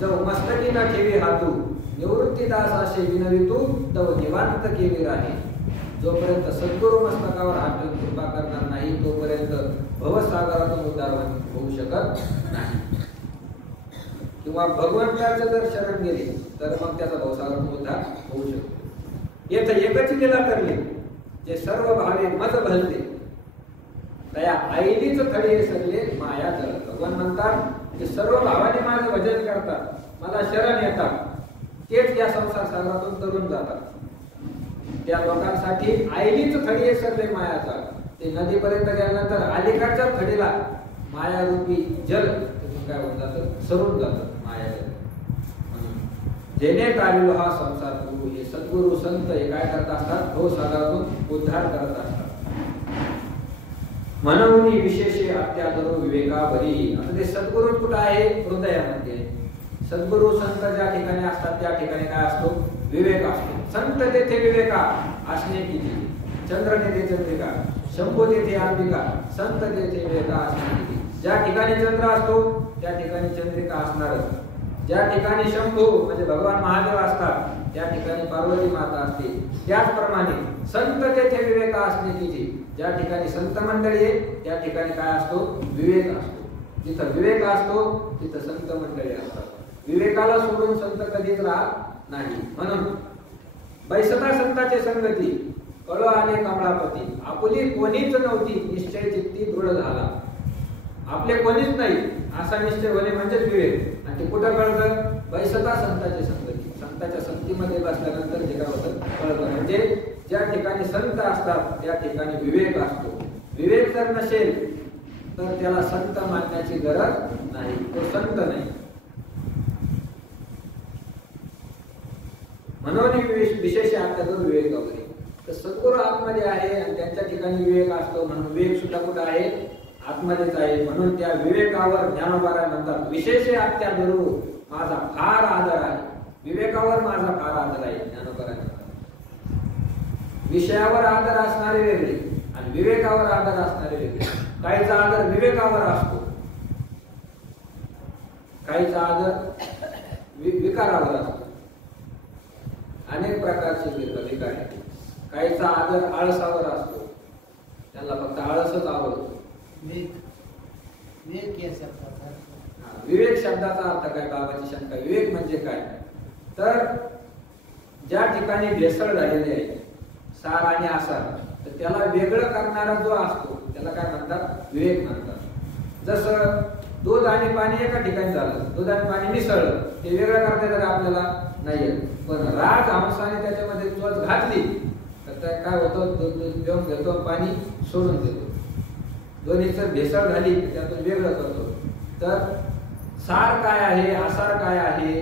जो मस्तकी न ठेवी हातू, निवृत्तीदास असे विनवितू तव निवांत केवी राही. जोपर्यंत सद्गुरू मस्तकावर हात ठेवून कृपा करणार नाही, तोपर्यंत भवसागरातून उद्धार होऊ शकत नाही. किंवा भगवंताचं जर शरण गेले तर मग त्याचा भवसागरातून उद्धार होऊ शकतो. येथे एकच लीला करले, जे सर्व भावे मज भलते, त्या आईलीच खडे सगळे माया जळ. भगवान म्हणतात जे सर्व भावाने माझे भजन करतात, मला शरण येतात, तेच या संसार सागरातून तरुण जातात. त्या लोकांसाठी आईलीच खडी सगळे मायाचा. ते नदीपर्यंत गेल्यानंतर अलीकडच्या खडीला मायारूपी जल काय होऊन जातं? सरून जातं माया जल. जेणे तारिलो हा संसार गुरु, हे सद्गुरू संत हे काय करत असतात? भव सागरातून उद्धार करत असतात. म्हणून विशेषे अत्यादरो विवेकावरी. आता ते सद्गुरू कुठं आहे? हृदयामध्ये. सद्गुरू संत ज्या ठिकाणी असतात त्या ठिकाणी काय असतो? विवेक असतो. संत तेथे विवेका असणे किती, चंद्र तेथे चंद्रिका, शंभू तेथे अंबिका, संत तेथे विवेका असणे किती. ज्या ठिकाणी चंद्र असतो त्या ठिकाणी चंद्रिका असणारच. ज्या ठिकाणी शंभू म्हणजे भगवान महादेव असतात त्या ठिकाणी पार्वती माता असते. त्याचप्रमाणे संत तेथे विवेका असणे किती. ज्या ठिकाणी संत मंडळी आहे त्या ठिकाणी काय असतो? विवेक असतो. जिथं विवेक असतो तिथं संत मंडळी असतात. विवेकाला सोडून संत कधीच राहत नाही. म्हणून बैसता संताचे संगती, कळ आले कमळापती, आपुली कोणीच नव्हती, निश्चय चित्ती दृढ झाला. आपले कोणीच नाही असा निश्चय होणे म्हणजेच विवेक. आणि ते कुठं कळतं? बैसता संताचे संगती. संताच्या संगतीमध्ये बसल्यानंतर जे काय होतं कळतं. म्हणजे ज्या ठिकाणी संत असतात त्या ठिकाणी विवेक असतो. विवेक जर नसेल तर त्याला संत मानण्याची गरज नाही, तो संत नाही. म्हणून विशेष आत्याचा विवेक वगैरे तर सद्गुरू आतमध्ये आहे आणि त्यांच्या ठिकाणी विवेक असतो. म्हणून विवेक सुद्धा कुठं आहे? आत्मध्येच आहे. म्हणून त्या विवेकावर ज्ञानोबा म्हणतात विशेष आत्या गुरु माझा फार आदर आहे. विवेकावर माझा फार आदर आहे. ज्ञानोबा विषयावर आदर असणारे वेगळे आणि विवेकावर आदर असणारे वेगळे. काहीचा आदर विवेकावर असतो, काहीचा आदर विकारावर असतो. अनेक प्रकारचे विकार आहेत. काहीचा आदर आळसावर असतो, त्यांना फक्त आळसच आवडतो. विवेक शब्दाचा अर्थ काय? बाबाची शंका. विवेक म्हणजे काय? तर ज्या ठिकाणी भेसळ झालेली आहे, सार आणि आसार, तर त्याला वेगळं करणारा जो असतो त्याला काय म्हणतात? विवेक म्हणतात. जसं दूध आणि पाणी एका ठिकाणी झालं, दूध आणि पाणी मिसळलं, ते वेगळं करता येतं आपल्याला नाही. पण राज हंसाने त्याच्यामध्ये चोच घातली तर काय होतं? दूध घेऊन घेतो, पाणी सोडून देतो. दोन्हीचं भेसळ झाली त्यातून वेगळं करतो. तर सार काय आहे, आसार काय आहे,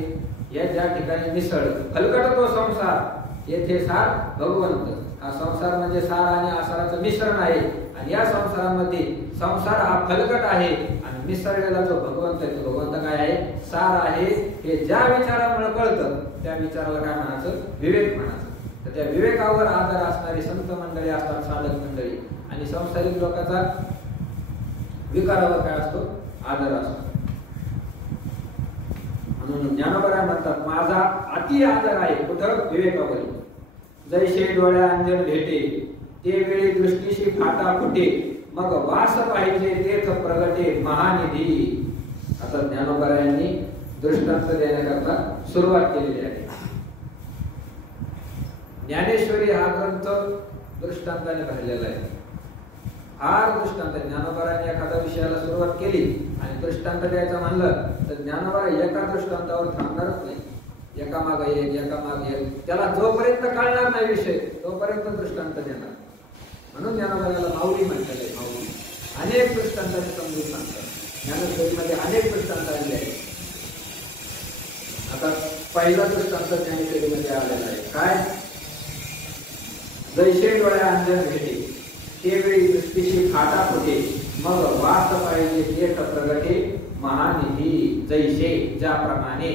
या ज्या ठिकाणी मिसळ फलकट तो संसार, येथे सार भगवंत. हा संसार म्हणजे सार आणि आसाराचं मिश्रण आहे आणि या संसारामध्ये संसार हा फलकट आहे आणि मिसळलेला जो भगवंत आहे तो भगवंत काय आहे? सार आहे. हे ज्या विचारामुळे कळतं त्या विचाराला काय म्हणायचं? विवेक म्हणायचं. तर त्या विवेकावर आधार असणारी संत मंडळी असतात, साधक मंडळी, आणि संसारिक लोकांचा विकारावर काय असतो? आधार असतो. म्हणून ज्ञानोबा म्हणतात माझा अति आदर आहे कुठं? विवेकावर. जैसे डोळ्या अंजन भेटे ते वेळी दृष्टीशी फाटा फुटे मग वास पाहिजे तेथ प्रगटे महानिधी. आता ज्ञानोबा यांनी दृष्टांत देण्याकरता सुरुवात केलेली आहे. ज्ञानेश्वरी हा ग्रंथ दृष्टांताने भरलेला आहे. फार दृष्टांत. ज्ञानोबारांनी एखाद्या विषयाला सुरुवात केली आणि दृष्टांत द्यायचं म्हणलं तर ज्ञानोबा एका दृष्टांतावर थांबणारच नाही. एका मागे एक त्याला जोपर्यंत कळणार नाही विषय तोपर्यंत दृष्टांत देणार. म्हणून ज्ञानोबाला माऊली म्हणतात. माऊली अनेक दृष्टांतांनी समजून सांगतात. ज्ञानेश्वरीमध्ये अनेक दृष्टांत आलेले आहेत. आता पहिला दृष्टांत ज्ञानेश्वरीमध्ये आलेला आहे. काय? जैसे डोळ्या अंजन भेटे ते वेळी दृष्टीशी फाटा फुटे मग वास पाहिजे तेथ प्रगटे महानिधी. जैसे ज्याप्रमाणे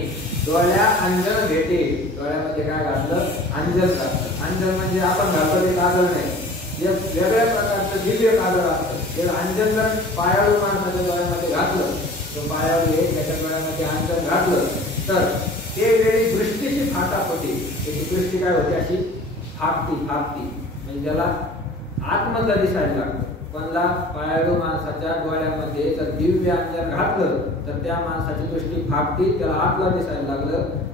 डोळ्या अंजन भेटे. डोळ्यामध्ये काय घातलं? अंजन घातलं. अंजन म्हणजे आपण घालतो ते काजळ नाही, एक वेगळ्या प्रकारचं दिव्य काजळ असतं. ते अंजन जर पायाळू माणसाच्या डोळ्यामध्ये घातलं तो पायाळू हे त्याच्या डोळ्यामध्ये अंजन घातलं तर ते वेळी दृष्टीची फाटा फुटे. त्याची दृष्टी काय होते? अशी फाकती म्हणजे त्याला आतमधलं दिसायला लागतं. कोणला? पायाळू माणसाच्या डोळ्यामध्ये जर दिव्य अंजन घातलं तर त्या माणसाची दृष्टी फाकती, त्याला आतलं दिसायला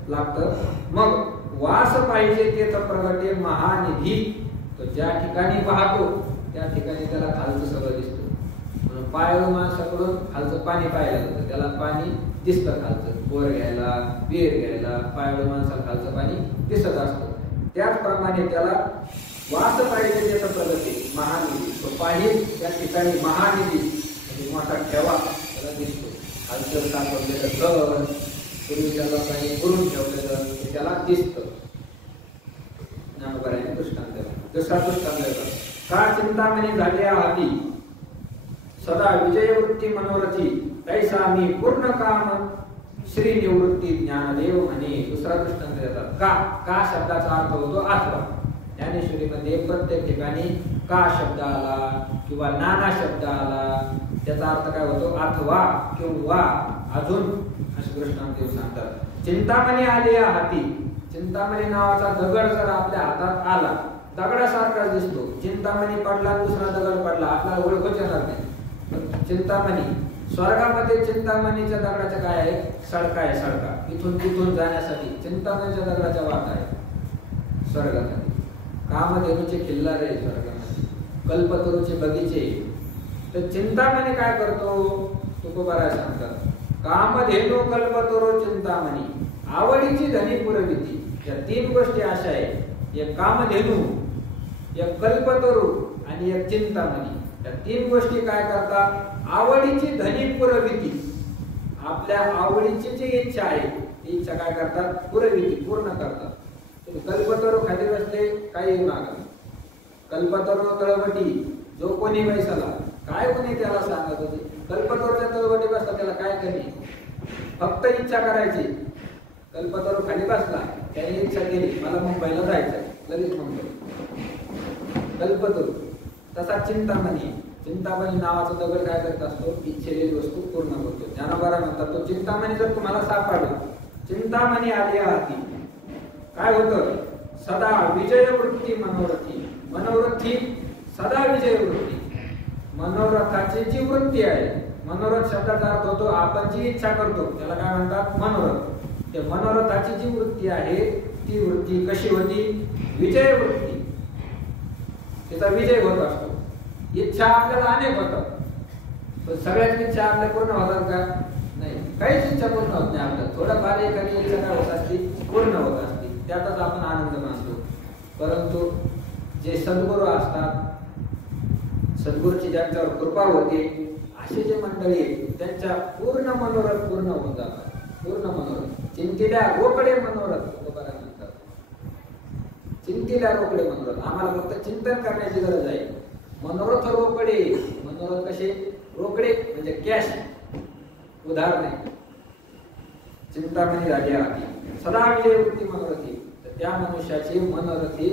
लागतं. मग वास पाहिजे ते तर प्रगटे महानिधी. तो ज्या ठिकाणी पाहतो त्या ठिकाणी त्याला खालचं सगळं दिसतं. म्हणून पायाळू माणसाकडून खालचं पाणी पाहायला जातं, त्याला पाणी दिसतं खालचं. बोर घ्यायला, विहीर घ्यायला पायाळू माणसाला खालचं पाणी दिसत असतं. त्याचप्रमाणे त्याला वास पाहिजे त्याचं प्रगती महानिधी. तो पाणी त्या ठिकाणी महानिधी म्हणजे मोठा ठेवा त्याला दिसतो. खालचं सापडलेलं घर पूर्वी त्याला काही करून ठेवलेलं ते त्याला दिसतं. ज्ञानोबारांनी दृष्टांत. दुसरा दृष्टांत का चिंतामणी झाल्या हाती सदा विजयवृत्ती मनोरथी तैसा मी पूर्ण काम श्री निवृत्ती ज्ञानदेव म्हणे. दुसरा दृष्टांत देतात. का शब्दाचा अर्थ होतो अथवा. ज्ञानेश्वरीमध्ये प्रत्येक ठिकाणी का शब्द आला किंवा नाना शब्द आला त्याचा अर्थ काय होतो? अथवा किंवा अजून असे दृष्टांत सांगतात. चिंतामणी आली या हाती. चिंतामणी नावाचा दगड जर आपल्या हातात आला दगडासारखा दिसतो. चिंतामणी पडला दुसरा दगड पडला आपल्याला ओळखच येणार नाही. चिंतामणी स्वर्गामध्ये चिंतामणीच्या दगडाच्या काय आहे? सडका आहे. सडका इथून तिथून जाण्यासाठी चिंतामणीच्या दगडाच्या वाट आहे स्वर्गामध्ये. कामधेनूचे खिल्लार आहे स्वर्गामध्ये, कल्पतरूचे बगीचे. तर चिंतामणी काय करतो? तुकोबाराय सांगतात. कामधेनू कल्पतरू चिंतामणी आवडीची धनी पुरविती. या तीन गोष्टी अशा आहेत. एक कामधेनू, एक कल्पतरू आणि एक चिंतामणी. या तीन गोष्टी काय करतात? आवडीची धनी पुरविती. आपल्या आवडीची जी इच्छा आहे ती इच्छा काय करतात? पुरविती, पूर्ण करतात. कल्पतरू खाली बसले काही मागा. कल्पतरू तळवटी जो कोणी बैसला काय कोणी त्याला सांगत होते. कल्पतरूच्या तळवटी बसला त्याला काय कमी? फक्त इच्छा करायची. कल्पतरू खाली बसला त्याने इच्छा केली मला मुंबईला जायचं लगेच मुंबई. कल्पतरू. तसा चिंतामणी. चिंतामणी नावाचा दगड काय करत असतो? इच्छेली वस्तू पूर्ण करतो. ज्ञानोबा म्हणतात तो चिंतामणी जर तुम्हाला सापडला, चिंतामणी आली हाती काय होतं? सदा विजयवृत्ती मनोरथी. मनोरथी सदा विजयवृत्ती. मनोरथाची जी वृत्ती आहे, मनोरथ शब्दाचा अर्थ होतो आपण जी इच्छा करतो त्याला काय म्हणतात? मनोरथ. ते मनोरथाची जी वृत्ती आहे ती वृत्ती कशी होती? विजयवृत्ती. त्याचा विजय होत असतो. इच्छा आपल्याला अनेक होतात पण सगळ्याच इच्छा आपल्या पूर्ण होतात का? नाही. काहीच इच्छा पूर्ण होत नाही आपल्याला. थोडंफार एखादी इच्छा काय होत असते? पूर्ण होत असते. त्यातच आपण आनंद मानतो. परंतु जे सद्गुरू असतात, सद्गुरूची ज्यांच्यावर कृपा होते असे जे मंडळी त्यांच्या पूर्ण मनोरथ पूर्ण होऊन जातात. पूर्ण मनोरथ. चिंतिल्या रोकडे मनोरथ म्हणतात. कितीला रोकडे मनोरथ, आम्हाला फक्त चिंतन करण्याची गरज आहे. मनोरथ रोकडे, मनोरथ कसे रोकडे म्हणजे कॅश, उधार नाही. चिंतामणी झाली आधी सदा विजय वृत्ती मनोरथी, तर त्या मनुष्याची मनोरथी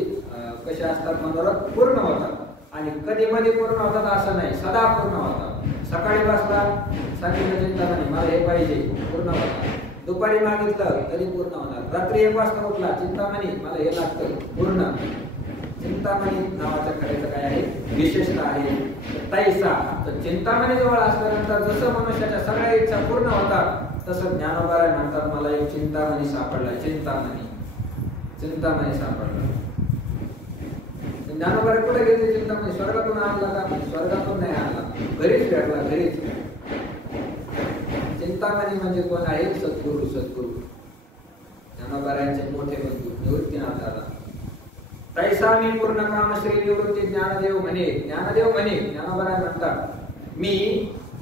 कशा असतात, मनोरथ पूर्ण होतात. आणि कधी मध्ये पूर्ण होतात असं नाही, सदा पूर्ण होतात. सकाळी वाजता सांगितलं चिंतामणी मला हे पाहिजे, पूर्ण होतात. दुपारी मागितलं तरी पूर्ण होणार. रात्री 1 वाजता उठला चिंतामणी मला हे लागतं, पूर्ण. चिंतामणी नावाच्या खड्याचं काय आहे, विशेषता आहे तैसा. तर चिंतामणी जवळ असल्यानंतर जसं मनुष्याच्या सगळ्या इच्छा पूर्ण होतात, तसं ज्ञानोबा म्हणतात मला एक चिंतामणी सापडला. चिंतामणी, चिंतामणी सापडला. ज्ञानोबा कुठे घेतले चिंतामणी? स्वर्गातून आणला का? स्वर्गातून नाही आणला, घरीच भेटला, घरीच. चिंतामणी म्हणजे कोण आहे? सद्गुरू. सद्गुरू ज्ञानोबारायांचे मोठे बंधू निवृत्तीनाथ दादा. तैसा मी पूर्ण काम श्री निवृत्ती ज्ञानदेव म्हणे. ज्ञानदेव म्हणे, ज्ञानोबा म्हणतात मी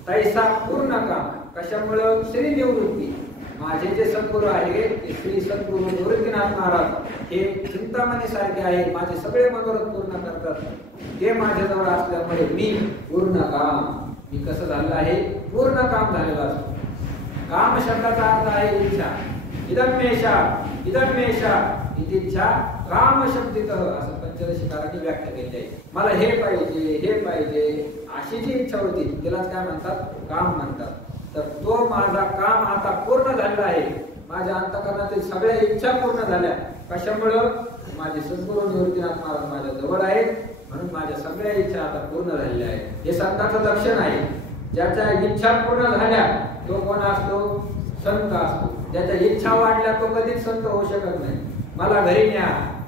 तैसा पूर्ण काम. कशामुळं? श्री निवृत्ती. माझे जे सद्गुरू आहे ते श्री सद्गुरू निवृत्तीनाथ महाराज हे चिंतामणी सारखे आहेत. माझे सगळे मनोरथ पूर्ण करतात. ते माझ्याजवळ असल्यामुळे मी पूर्ण काम, मी कसं झालं आहे? पूर्ण काम झालेलं असतो. काम शब्दाचा अर्थ आहे इच्छा. इदमेशा, इदमेशा इच्छा काम शब्दित, असं पंचदशीकारांनी व्याख्या केली आहे. मला हे पाहिजे, हे पाहिजे, अशी जी इच्छा होती त्यालाच काय म्हणतात? काम म्हणतात. तर तो माझा काम आता पूर्ण झालेला आहे. माझ्या अंतःकरणातील सगळ्या इच्छा पूर्ण झाल्या. कशामुळं? माझे सद्गुरू निवृत्तीनाथ महाराज माझ्या जवळ आहेत, म्हणून माझ्या सगळ्या इच्छा आता पूर्ण झालेल्या आहेत. हे संतांचं लक्षण आहे. ज्याच्या इच्छा पूर्ण झाल्या तो कोण असतो? संत असतो. ज्याच्या इच्छा वाढल्या तो कधीच संत होऊ शकत नाही. मला घरी न्या,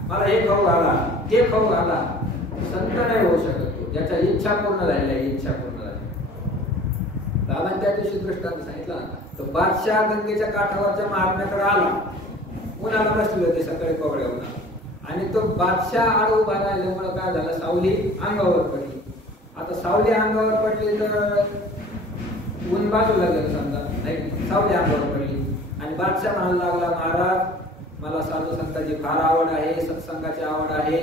मला हे खाऊ घाला, ते खाऊ घाला, संत नाही होऊ शकत तो. ज्याच्या इच्छा पूर्ण झालेल्या, इच्छा पूर्ण झाली. दादा त्या दिवशी दृष्टांत सांगितला, तर बादशाह गंगेच्या काठावरच्या महात्म्याकडे आला. उन्हाला बसले होते सकाळी कोवळ्या उन्हात, आणि तो बादशाह आड उभा राहिल्यामुळे काय झालं? सावली अंगावर पडली. आता सावली अंगावर पडली तर ऊन बाजूला गेलं, समजा नाही, सावली अंगावर पडली. आणि बादशाह म्हणायला लागला, महाराज मला साधू संतांची फार आवड आहे, सत्संगाची आवड आहे,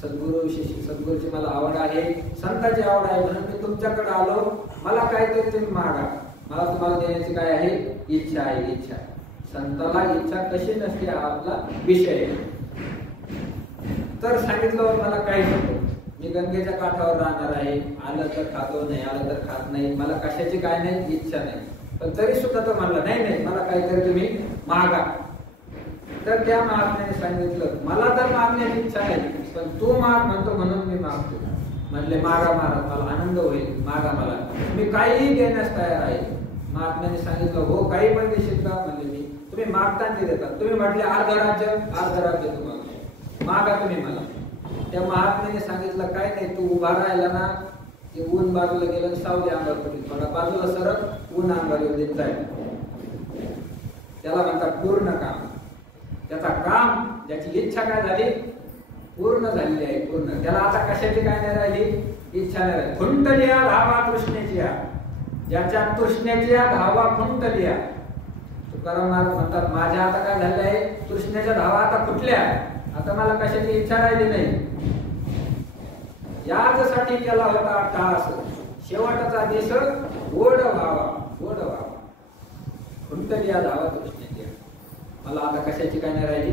सद्गुरूची मला आवड आहे, संतांची आवड आहे, म्हणून मी तुमच्याकडे आलो. मला काहीतरी तुम्ही मागा. मला तुम्हाला देण्याची काय आहे? इच्छा आहे. इच्छा. संताला इच्छा कशी नसते हा आपला विषय आहे. तर सांगितलं मला काही नको, मी गंगेच्या काठावर राहणार आहे. आलं तर खातो, नाही आलं तर खात नाही, मला कशाची काय नाही, इच्छा नाही. पण तरी सुद्धा तो म्हणला नाही नाही, मला काहीतरी तुम्ही मागा. तर त्या महात्म्याने सांगितलं मला तर मागण्याची इच्छा आहे, पण तू माग म्हणतो म्हणून मी मागतो. म्हणले मागा महाराज, मला आनंद होईल, मागा, मला मी काहीही देण्यास तयार आहे. महात्म्याने सांगितलं हो काही पण देशील का? म्हणले मी. तुम्ही मागताना देतात. तुम्ही म्हटले अर्ध राज्य, अर्ध राज्य तुम्हाला मागा तुम्ही मला. त्या महात्म्याने सांगितलं काय नाही, तू उभा राहिला ना, ते ऊन बाजूला गेलं, सावली अंगावर पडली, थोडा बाजूला सरक, ऊन अंगावर येऊ देत जाईल. त्याला म्हणतात पूर्ण काम. त्याचा काम, ज्याची इच्छा काय झाली? पूर्ण झालेली आहे, पूर्ण. त्याला आता कशाची काय नाही राहिली? इच्छा नाही राहिली. खुंटलिया धावा तृष्णेची, ज्याच्या तृष्णेची धावा खुंटलिया. तुकाराम महाराज म्हणतात माझ्या आता काय झाले आहे? तृष्णेच्या धावा आता फुटल्या, आता मला कशाची इच्छा राहिली नाही. याचसाठी केला होता टास, शेवटचा दिस गोड व्हावा, गोड व्हावा. खुंटलिया धावा तृष्णेची, मला आता कशाची काय नाही राहिली?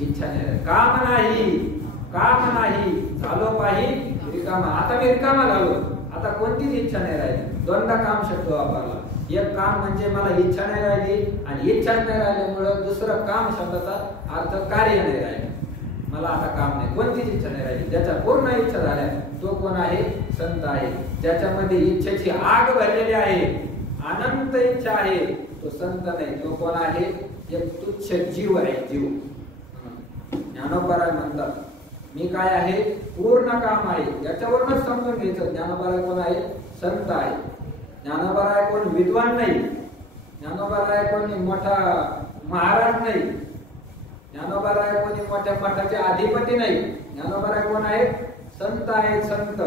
इच्छा नाही राहिली. काम नाही, काम नाही, झालो पाही रिकामा. आता मी रिकामा झालो, आता कोणतीच इच्छा नाही राहिली. दोनदा काम शब्द वापरला. एक काम म्हणजे मला इच्छा नाही राहिली, आणि इच्छा नाही राहिल्यामुळे दुसरं काम शब्दाचा अर्थ कार्य नाही राहिले. मला आता काम नाही, कोणतीच इच्छा नाही राहिली. ज्याच्या पूर्ण इच्छा झाल्या तो कोण आहे? संत आहे. ज्याच्यामध्ये इच्छेची आग भरलेली आहे, अनंत इच्छा आहे, तो संत नाही. तो कोण आहे? एक तुच्छ जीव आहे, जीव. ज्ञानोबा म्हणतात मी काय आहे? पूर्ण काम आहे. याच्यावरूनच समजून घ्यायचं ज्ञानोबा कोण आहे? संत आहे. ज्ञानोबा कोण विद्वान नाही, ज्ञानोबा कोणी मोठा महाराज नाही, ज्ञानोबा कोणी मोठ्या मठाचे अधिपती नाही. ज्ञानोबा कोण आहे? संत आहे, संत.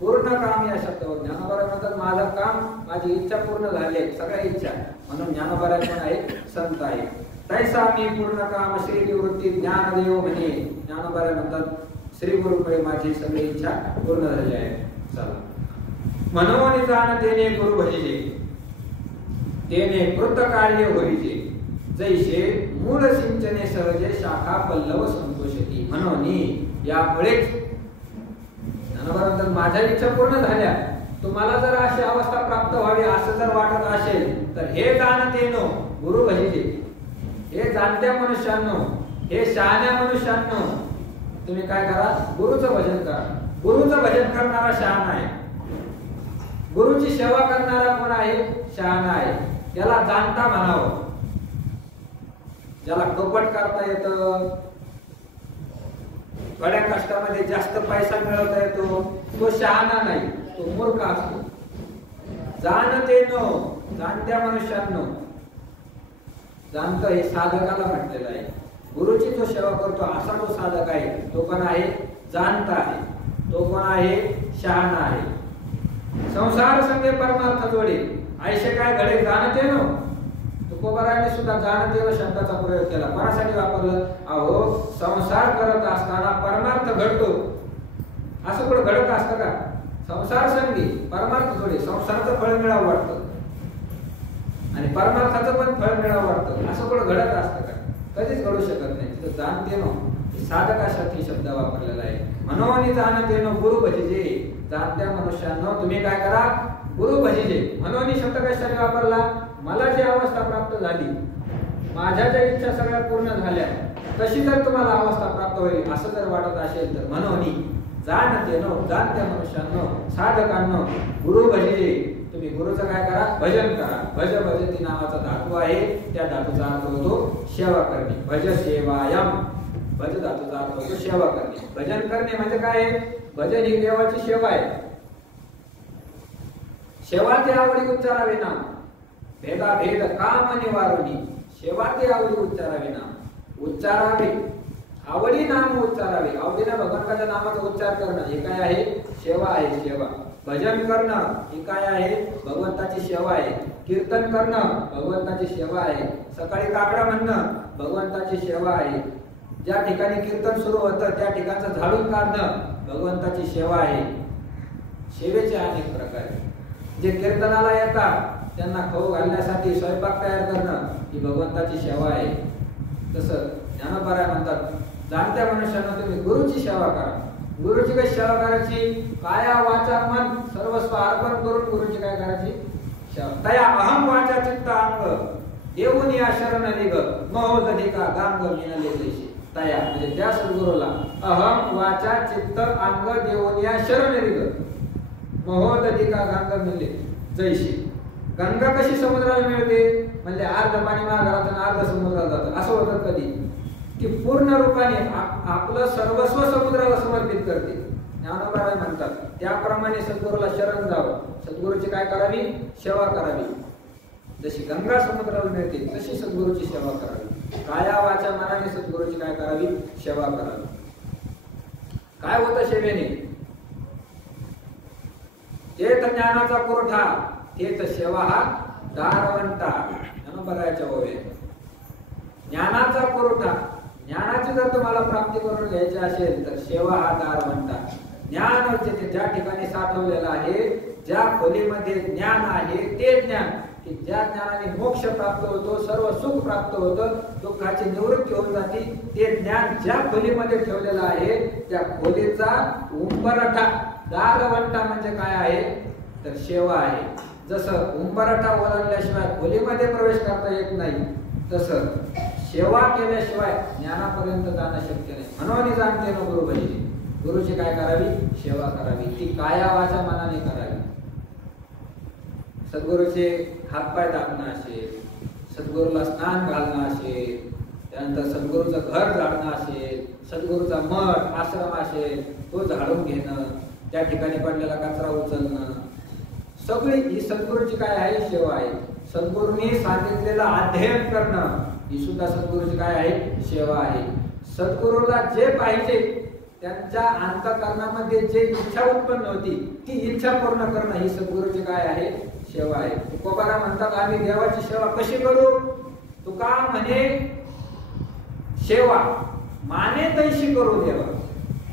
पूर्ण काम या शब्दावर ज्ञानोबा म्हणतात माझं काम, माझी इच्छा पूर्ण झाली आहे, सगळ्या इच्छा, म्हणून ज्ञानोबा कोण आहे? संत आहे. तैसा मी पूर्ण काम श्री निवृत्ती ज्ञानदेव म्हणे. ज्ञानोबा म्हणतात श्री गुरुमुळे माझी सगळी इच्छा पूर्ण झाली आहे. चला, मनोनी जाण देणे गुरु भजिजे, तेने कृत कार्य होईजे, जैसे मूळ सिंचने सहजे शाखा पल्लव संतोषती. म्हणून यामुळेच ज्ञानोबा माझ्या इच्छा पूर्ण झाल्या. तुम्हाला जर अशी अवस्था प्राप्त व्हावी असं जर वाटत असेल तर हे जाणतेनो गुरु भजिजे, हे जाणत्या मनुष्यांनो, हे शहाण्या मनुष्यांनो, तुम्ही काय करा, गुरुचं भजन करा. गुरुचं भजन करणारा शहाणा आहे. गुरुची सेवा करणारा कोण आहे? शहाणा आहे. त्याला जाणता म्हणावं. ज्याला कपट करता येतं, थोड्या कष्टामध्ये जास्त पैसा मिळवता येतो, तो शहाणा नाही, तो मूर्ख असतो. जाणतेनो, जाणत्या मनुष्यांनो, जाणतं हे साधकाला म्हटलेलं आहे. गुरुची जो सेवा करतो असा तो साधक आहे. तो कोण आहे? जाणता आहे. तो कोण आहे? शहाणा आहे. संसार संगे परमार्थ जोडे, आयशे काय घडे जाणतेनो. तुकोबाराने सुद्धा जाणतेनो शब्दाचा प्रयोग केला. कोणासाठी वापरलं? अहो, संसार करत असताना परमार्थ घडतो असं कुठं घडत असतं का? संसार संगी परमार्थ जोडे, संसाराचं फळ मिळावं वाटतं आणि परमार्थाचं पण फळ मिळावं वाटतं, असं कुठं घडत असतं का? कधीच घडू शकत नाही. तर जाणतेनो साधकासाठी शब्द वापरलेला आहे. म्हणून जाणतेनो गुरु भजिजे, जाणत्या मनुष्यांनो तुम्ही काय करा, गुरु भजिजे. म्हणून शब्द कशासाठी वापरला? मला जी अवस्था प्राप्त झाली, माझ्या ज्या इच्छा सगळ्या पूर्ण झाल्या, तशी जर तुम्हाला अवस्था प्राप्त होईल असं जर वाटत असेल तर म्हणून जाणतेनो, जाणत्या मनुष्यांनो, साधकांनो गुरु भजिजे, तुम्ही गुरुचं काय करा, भजन करा. भज भजती नावाचा धातू आहे, त्या धातूचा अर्थ होतो सेवा करणे. भज सेवायम, भज धातूचा अर्थ होतो सेवा करणे. भजन करणे म्हणजे काय? भजन ही देवाची सेवा आहे. सेवा ते आवडी उच्चारावे नाम, भेदा भेद काम निवारुनी. सेवा ते आवडी उच्चारावे नाम, उच्चारावे आवडी नाम उच्चारावे. आवडीने भगवंताच्या नामाचा उच्चार करणं हे काय आहे? सेवा आहे. सेवा. भजन करणं ही काय आहे? भगवंताची सेवा आहे. कीर्तन करणं भगवंताची सेवा आहे. सकाळी काकडा म्हणणं भगवंताची सेवा आहे. ज्या ठिकाणी कीर्तन सुरू होतं त्या ठिकाणचं झाडून काढणं भगवंताची सेवा आहे. सेवेचे अनेक प्रकार. जे कीर्तनाला येतात त्यांना खाऊ घालण्यासाठी स्वयंपाक तयार करणं ही भगवंताची सेवा आहे. तसं ज्ञानोबा म्हणतात, जाणत्या मनुष्यांना तुम्ही गुरुची सेवा करा. गुरुची काय सेवा करायची? काया वाचा मन सर्वस्व अर्पण करून गुरुची काय करायची? सेवा. तया अहम वाचा चित्त अंग देऊन या शरण निग महोदधिका गांग मिनले जैसे. तया म्हणजे त्या सद्गुरूला अहम वाचा चित्त अंग देऊन या शरण निग महोदधिका गांग मिनले जैसे. गंगा कशी समुद्राला मिळते? म्हणजे अर्ध पाणी महाराजातून अर्ध समुद्रात जातं. असं होतं कधी की पूर्ण रूपाने आपलं सर्वस्व समुद्राला समर्पित करते. ज्ञानोबा म्हणतात त्याप्रमाणे सद्गुरूला शरण जावं. सद्गुरूची काय करावी? सेवा करावी. जशी गंगा समुद्राला मिळते तशी सद्गुरूची सेवा करावी. काया वाचा मनाने सद्गुरूची काय करावी? सेवा करावी. काय होतं सेवेने? तेच ज्ञानाचा पुरवठा, तेच सेवा हा दारवंता. ज्ञानोबाच्या ओवे ज्ञानाचा पुरवठा. ज्ञानाची जर तुम्हाला प्राप्ती करून घ्यायची असेल तर सेवा हा दारवंता. ज्ञान ज्या ठिकाणी साठवलेलं आहे, ज्या खोलीमध्ये ज्ञान आहे ते ज्ञान, की ज्या ज्ञानाने मोक्ष प्राप्त होतो, सर्व सुख प्राप्त होतं, दुःखाची निवृत्ती होऊन जाते, ते ज्ञान ज्या खोलीमध्ये ठेवलेलं आहे त्या खोलीचा उंबरठा. दारवंटा म्हणजे काय आहे? तर सेवा आहे. जसं उंबरठा ओलांडल्याशिवाय खोलीमध्ये प्रवेश करता येत नाही, तसं सेवा केल्याशिवाय ज्ञानापर्यंत जाणं शक्य नाही. म्हणून जाणते ना गुरु भजिजे. गुरुची काय करावी? सेवा करावी. ती काया वाचा मनाने करावी. सद्गुरूचे हातपाय दाबणं असेल, सद्गुरूला स्नान घालणं असेल, त्यानंतर सद्गुरूचं घर झाडणं असेल, सद्गुरूचा मठ आश्रम असेल तो झाडून घेणं, त्या ठिकाणी पडलेला कचरा उचलणं, सगळी ही सद्गुरूची काय आहे? सेवा आहे. सद्गुरूंनी सांगितलेलं अध्ययन करणं ही सुद्धा सद्गुरूची काय आहे? सेवा आहे. सद्गुरूला जे पाहिजे त्यांच्या अंतःकरणामध्ये जे इच्छा उत्पन्न होती ती इच्छा पूर्ण करणं ही सद्गुरूची काय आहे? सेवा आहे. तुकोबारा म्हणतात आम्ही देवाची सेवा कशी करू? तुका म्हणे सेवा माने तैशी करू देवा,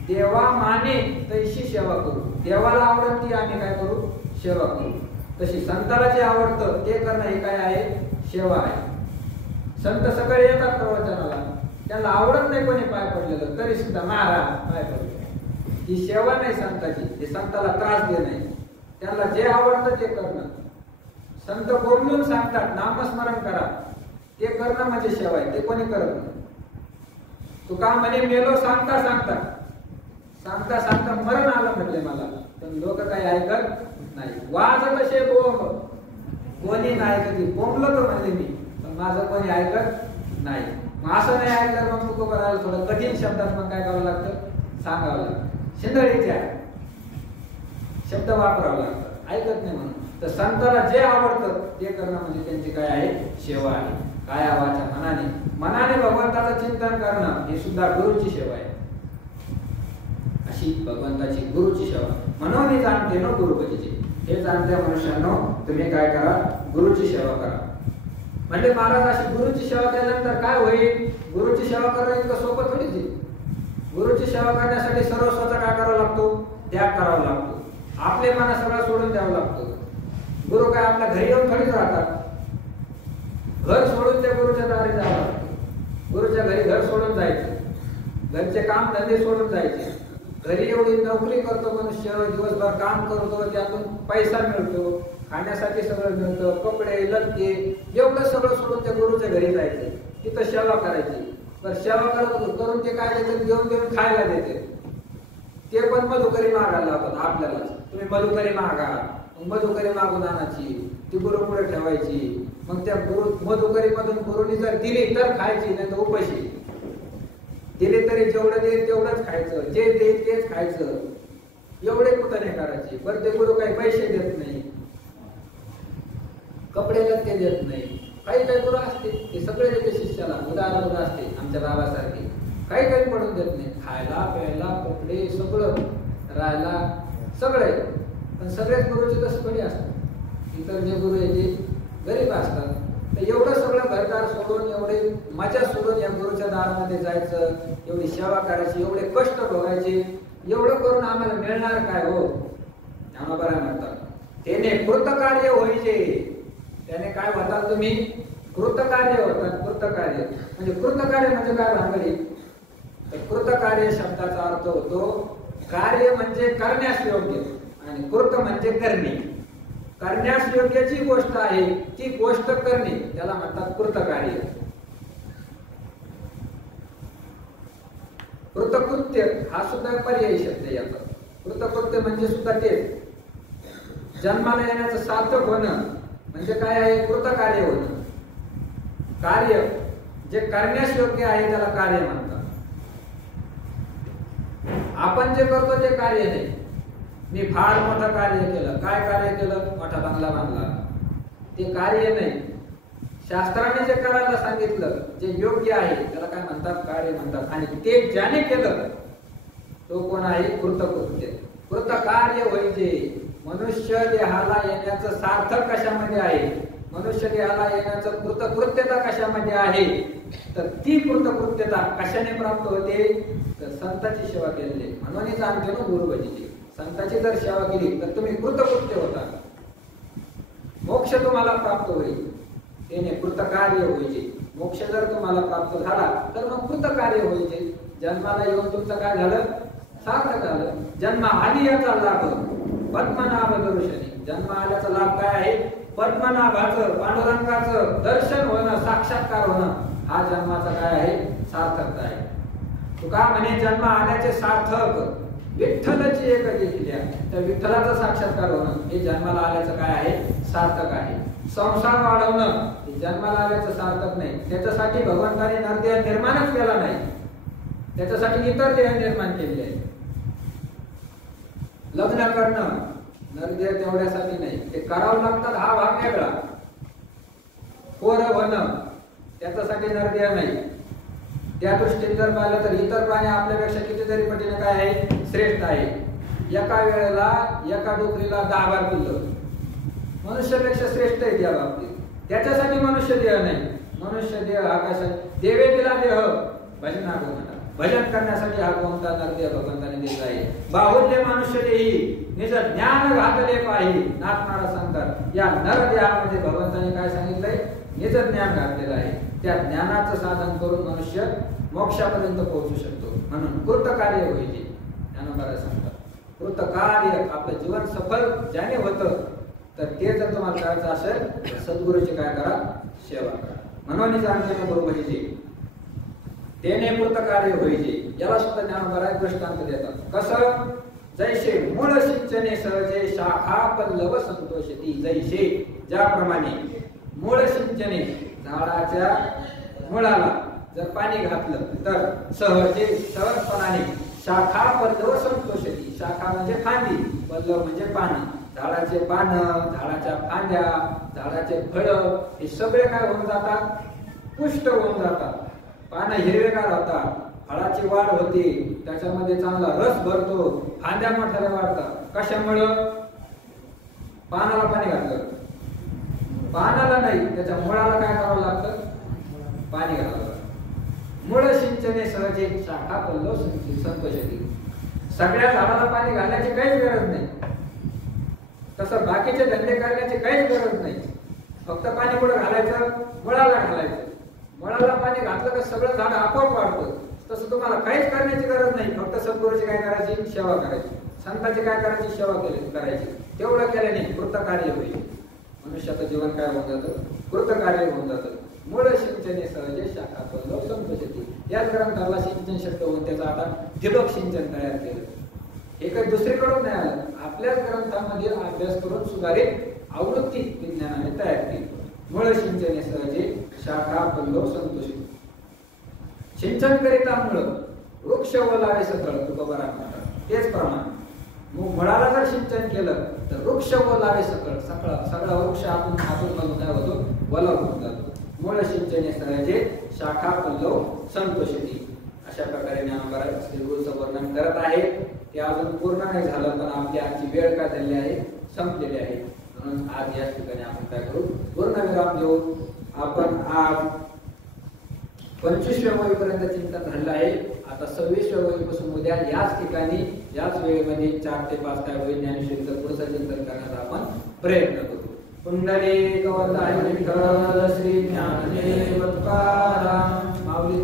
देवा माने तैशी सेवा करू. देवाला आवडत ती आम्ही काय करू, सेवा करू. तशी संताला जे आवडतं ते करणं हे काय आहे, सेवा आहे. संत सगळे येतात प्रवचनाला, त्यांना आवडत नाही कोणी पाय पडलेलं तरी सुद्धा महाराज पाय पडले, ही सेवा नाही संताची. हे संताला त्रास देणे, त्यांना जे आवडतं ते करणं. संत बोलून सांगतात नामस्मरण करा, ते करणं म्हणजे सेवा आहे, ते कोणी करत नाही. तुका म्हणे मेलो सांगता सांगता सांगता सांगता मरण आलं म्हटले मला, पण लोक काही ऐकत नाही. वाज कसे बोंब कोणी नाही ऐकत, बोंबलो तर म्हणले मी, पण माझं कोणी ऐकत नाही. मग असं नाही ऐकलं मग तुका करायला थोडं कठीण शब्दात मग काय करावं लागतं, सांगावं लागतं. शिंदळीच्या शब्द वापरावं लागतं, ऐकत नाही म्हणून. तर संताला जे आवडतं ते करणं म्हणजे त्यांची काय आहे, सेवा आहे. काय आवाच्या मनाने मनाने भगवंताचं चिंतन करणं ही सुद्धा गुरुची सेवा आहे. अशी भगवंताची गुरुची सेवा. म्हणून जाणते ना गुरुपतीची, हे जाणत्या मनुष्यांनो तुम्ही काय करा, गुरुची सेवा करा. म्हणजे महाराज अशी गुरुची सेवा केल्यानंतर काय होईल, गुरुची सेवा करणं इतकं सोपं थोडीच आहे. गुरुची सेवा करण्यासाठी सर्वस्वाचा काय करावा लागतो, त्याग करावा लागतो. आपले मन सगळं सोडून द्यावं लागतं. गुरु काय आपल्या घरी येऊन थोडीच राहतात, घर सोडून त्या गुरुच्या दारी जावं लागतं. गुरुच्या घरी घर सोडून जायचं, घरचे काम धंदे सोडून जायचे. घरी एवढी नोकरी करतो मनुष्य, दिवसभर काम करतो, त्यातून पैसा मिळतो, खाण्यासाठी सगळं मिळतं, कपडे लत्ते, एवढं सगळं सोडून त्या गुरुच्या घरी जायचं, तिथं सेवा करायची. तर सेवा करून ते काय देतात, घेऊन घेऊन खायला देते. ते पण मधुकरी मागायला लावतात आपल्याला, तुम्ही मधुकरी मागा. मधुकरी मागून आणायची, ती गुरु पुढे ठेवायची. मग त्या गुरु मधुकरी मधून गुरुनी जर दिली तर खायची, नाही तर उपाशी. दिले तरी जेवढं देईल तेवढंच खायचं, जे देईल तेच खायचं, एवढे कुठं नाही करायचे. बरं ते गुरु काही पैसे देत नाही, कपडे लत्ते देत नाही. काही काही गुरु असते ते सगळे देते शिष्याला, उदाहरण असते आमच्या बाबासारखे, काही काही पडून देत नाही. खायला प्यायला कपडे सगळं, राहायला सगळे. पण सगळेच गुरुचे तसं थोडी असतात. इतर जे गुरु आहे ते गरीब असतात. तर एवढं सगळं घरदार सोडून, एवढे मजा सोडून या गुरुच्या दारामध्ये जायचं, एवढी सेवा करायची, एवढे कष्ट भोगायचे, एवढं करून आम्हाला मिळणार काय हो. ज्ञानोबा म्हणतात त्याने कृतकार्य व्हायचे. त्याने काय होतात तुम्ही, कृतकार्य होतात. कृतकार्य म्हणजे कृतकार्य म्हणजे काय भानगडी, तर कृतकार्य शब्दाचा अर्थ होतो कार्य म्हणजे करण्यास योग्य, आणि कृत म्हणजे करणे. करण्यास योग्य जी गोष्ट आहे ती गोष्ट करणे, त्याला म्हणतात कृतकार्य. कृतकृत्य हा सुद्धा पर्यायी शब्द याचा. कृतकृत्य म्हणजे सुद्धा तेच, जन्माला येण्याचं सार्थक होणं म्हणजे काय आहे, कृतकार्य होणं. कार्य जे करण्यास योग्य आहे त्याला कार्य म्हणतात. आपण जे करतो ते कार्य नाही. मी फार मोठं कार्य केलं, काय कार्य केलं, मोठा बंगला बांधला, ते कार्य नाही. शास्त्राने जे करायला सांगितलं जे योग्य आहे त्याला काय म्हणतात, कार्य म्हणतात. आणि ते ज्याने केलं तो कोण आहे, कृतकृत्य. कृतकार्य व्हायचे. मनुष्य देहाला येण्याचं सार्थक कशामध्ये आहे, मनुष्य देहाला येण्याचं कृतकृत्यता कशामध्ये आहे, तर ती कृतकृत्यता कशाने प्राप्त होते, तर संताची सेवा केली. म्हणून सांगते ना गुरुभजीची, संताची जर सेवा केली तर तुम्ही कृतकृत्य होता, मोक्ष तुम्हाला प्राप्त होईल. त्याने कृतकार्य व्हायचे. मोक्ष जर तुम्हाला प्राप्त झाला तर मग कृतकार्य व्हायचे. जन्माला येऊन तुमचं काय झालं, सार्थक झालं. जन्म आधी याचा लाभ पद्मनाभ दर्शनी. जन्म आल्याचा लाभ काय आहे, पद्मनाभाचं, पांडुरंगाचं दर्शन होणं, साक्षात्कार होणं, हा जन्माचा काय आहे, सार्थकता आहे. तुका म्हणे जन्म आल्याचे सार्थक विठ्ठलाची एक केली आहे, तर विठ्ठलाचा साक्षात्कार होणं हे जन्माला आल्याचं काय आहे, सार्थक आहे. संसार वाढवणं हे जन्माला आल्याचं सार्थक नाही. त्याच्यासाठी भगवंताने नरदेह निर्माणच केला नाही, त्याच्यासाठी इतर देह निर्माण केले आहे. लग्न करणं नरदेह तेवढ्यासाठी नाही, ते करावं लागतात, हा भाग वेगळा. पोरं होणं त्याच्यासाठी नरदेह नाही. त्या दृष्टीने जर पाहिलं तर इतर प्राणी आपल्यापेक्षा कितीतरी पटीने काय आहे, श्रेष्ठ आहे. एका वेळेला एका डोकरीला 10 पिल्लं मनुष्यापेक्षा श्रेष्ठ आहे त्या बाबतीत. त्याच्यासाठी मनुष्य देह नाही. मनुष्य देह आकाशात देवे दिला देह, भजनागो म्हणा. भजन करण्यासाठी हा कोणता नरदेह भगवंताने दिला आहे. बाहुल्य मनुष्य देही निज ज्ञान घातले पाहि नाथ महाराज सांगतात या नरदेहामध्ये भगवंताने काय सांगितलंय, निज ज्ञान घातलेलं आहे. त्या ज्ञानाचं साधन करून मनुष्य मोक्षापर्यंत पोहोचू शकतो. म्हणून कृतकार्य होईल ज्ञानोबा सांगतात. कृतकार्य आपलं जीवन सफल ज्याने होतं तर ते जर तुम्हाला करायचं असेल तर सद्गुरूची काय करा, सेवा करा. म्हणून सांगते गुरु पाहिजे तेने कृतकार्य होईजे. याला सुद्धा ज्ञानोबा दृष्टांत देतात. कसं, जैसे मूळ सिंचने सहजे शाखा पल्लव संतोषती. जैसे ज्याप्रमाणे मूळ सिंचने झाडाच्या मुळाला जर पाणी घातलं तर सहजपणाने शाखा पल्लव संतोषती. शाखा म्हणजे फांदी, पल्लव म्हणजे पानं. झाडाचे पानं, झाडाच्या फांद्या, झाडाचे फळं हे सगळे काय होऊन जातात, पुष्ट होऊन जातात. पानं हिरवेगार होतात, फळाची वाढ होते, त्याच्यामध्ये चांगला रस भरतो, फांद्या मोठ्याला वाढतात. कशामुळं? पानाला पाणी घातलं. पानाला नाही, त्याच्या मुळाला काय करावं लागतं, पाणी घालावं लागतं. मूळ सिंचने सहजे शाखा पल्लव संतोषती. सगळ्या झाडाला पाणी घालण्याची काहीच गरज नाही. तसं बाकीचे धंदे करण्याची काहीच गरज नाही. फक्त पाणी कुठं घालायचं, मुळाला घालायचं. मुळाला पाणी घातलं तर सगळं झाड आपोआप वाढतं. तसं तुम्हाला काहीच करण्याची गरज नाही. फक्त सद्गुरूची काय करायची, सेवा करायची. संतांची काय करायची, सेवा करायची. तेवढं केल्याने कृतकार्य होईल. मनुष्याचं जीवन काय होऊन जातं, कृतकार्य होऊन जातं. मूळ सिंचने सहजे शाखा पल्लव संतोषती. याच ग्रंथाला सिंचन शब्द होऊन त्याचा आता ठिबक सिंचन तयार केलं. हे काही दुसरीकडून नाही आलं, आपल्याच ग्रंथामध्ये अभ्यास करून सुधारित आवृत्ती विज्ञानाने तयार केली. मूळ सिंचने सहजे शाखा पल्लव संतोषित. सिंचन करिता मूळ वृक्ष ओलावे सकळ तुकोबारा म्हणतात. तेच प्रमाण मुळाला जर सिंचन केलं तर वृक्ष ओलावे सकळ सगळा वृक्ष आपण काय होतो, ओला होऊन जातो. मूळ सिंचने सहजे शाखा पल्लव संतोषिती. अशा प्रकारे ज्ञानोबा श्री गुरुचं वर्णन करत आहे. ते अजून पूर्ण नाही झालं, पण आपली आजची वेळ काय झाली आहे, संपलेली आहे. म्हणून आज या ठिकाणी आपण काय करू, पूर्ण विराम देऊ. आपण आज 25व्या वहीपर्यंत चिंतन झालं आहे. आता 26व्या वहीपासून उद्या याच ठिकाणी याच वेळेमध्ये 4 ते 5 काय होईल ज्ञानेश्वरीचं पुढचं चिंतन करण्याचा आपण प्रयत्न करू. पुंडलिक वरदाय विठ्ठल श्री ज्ञानदेव तुकाराम माऊली.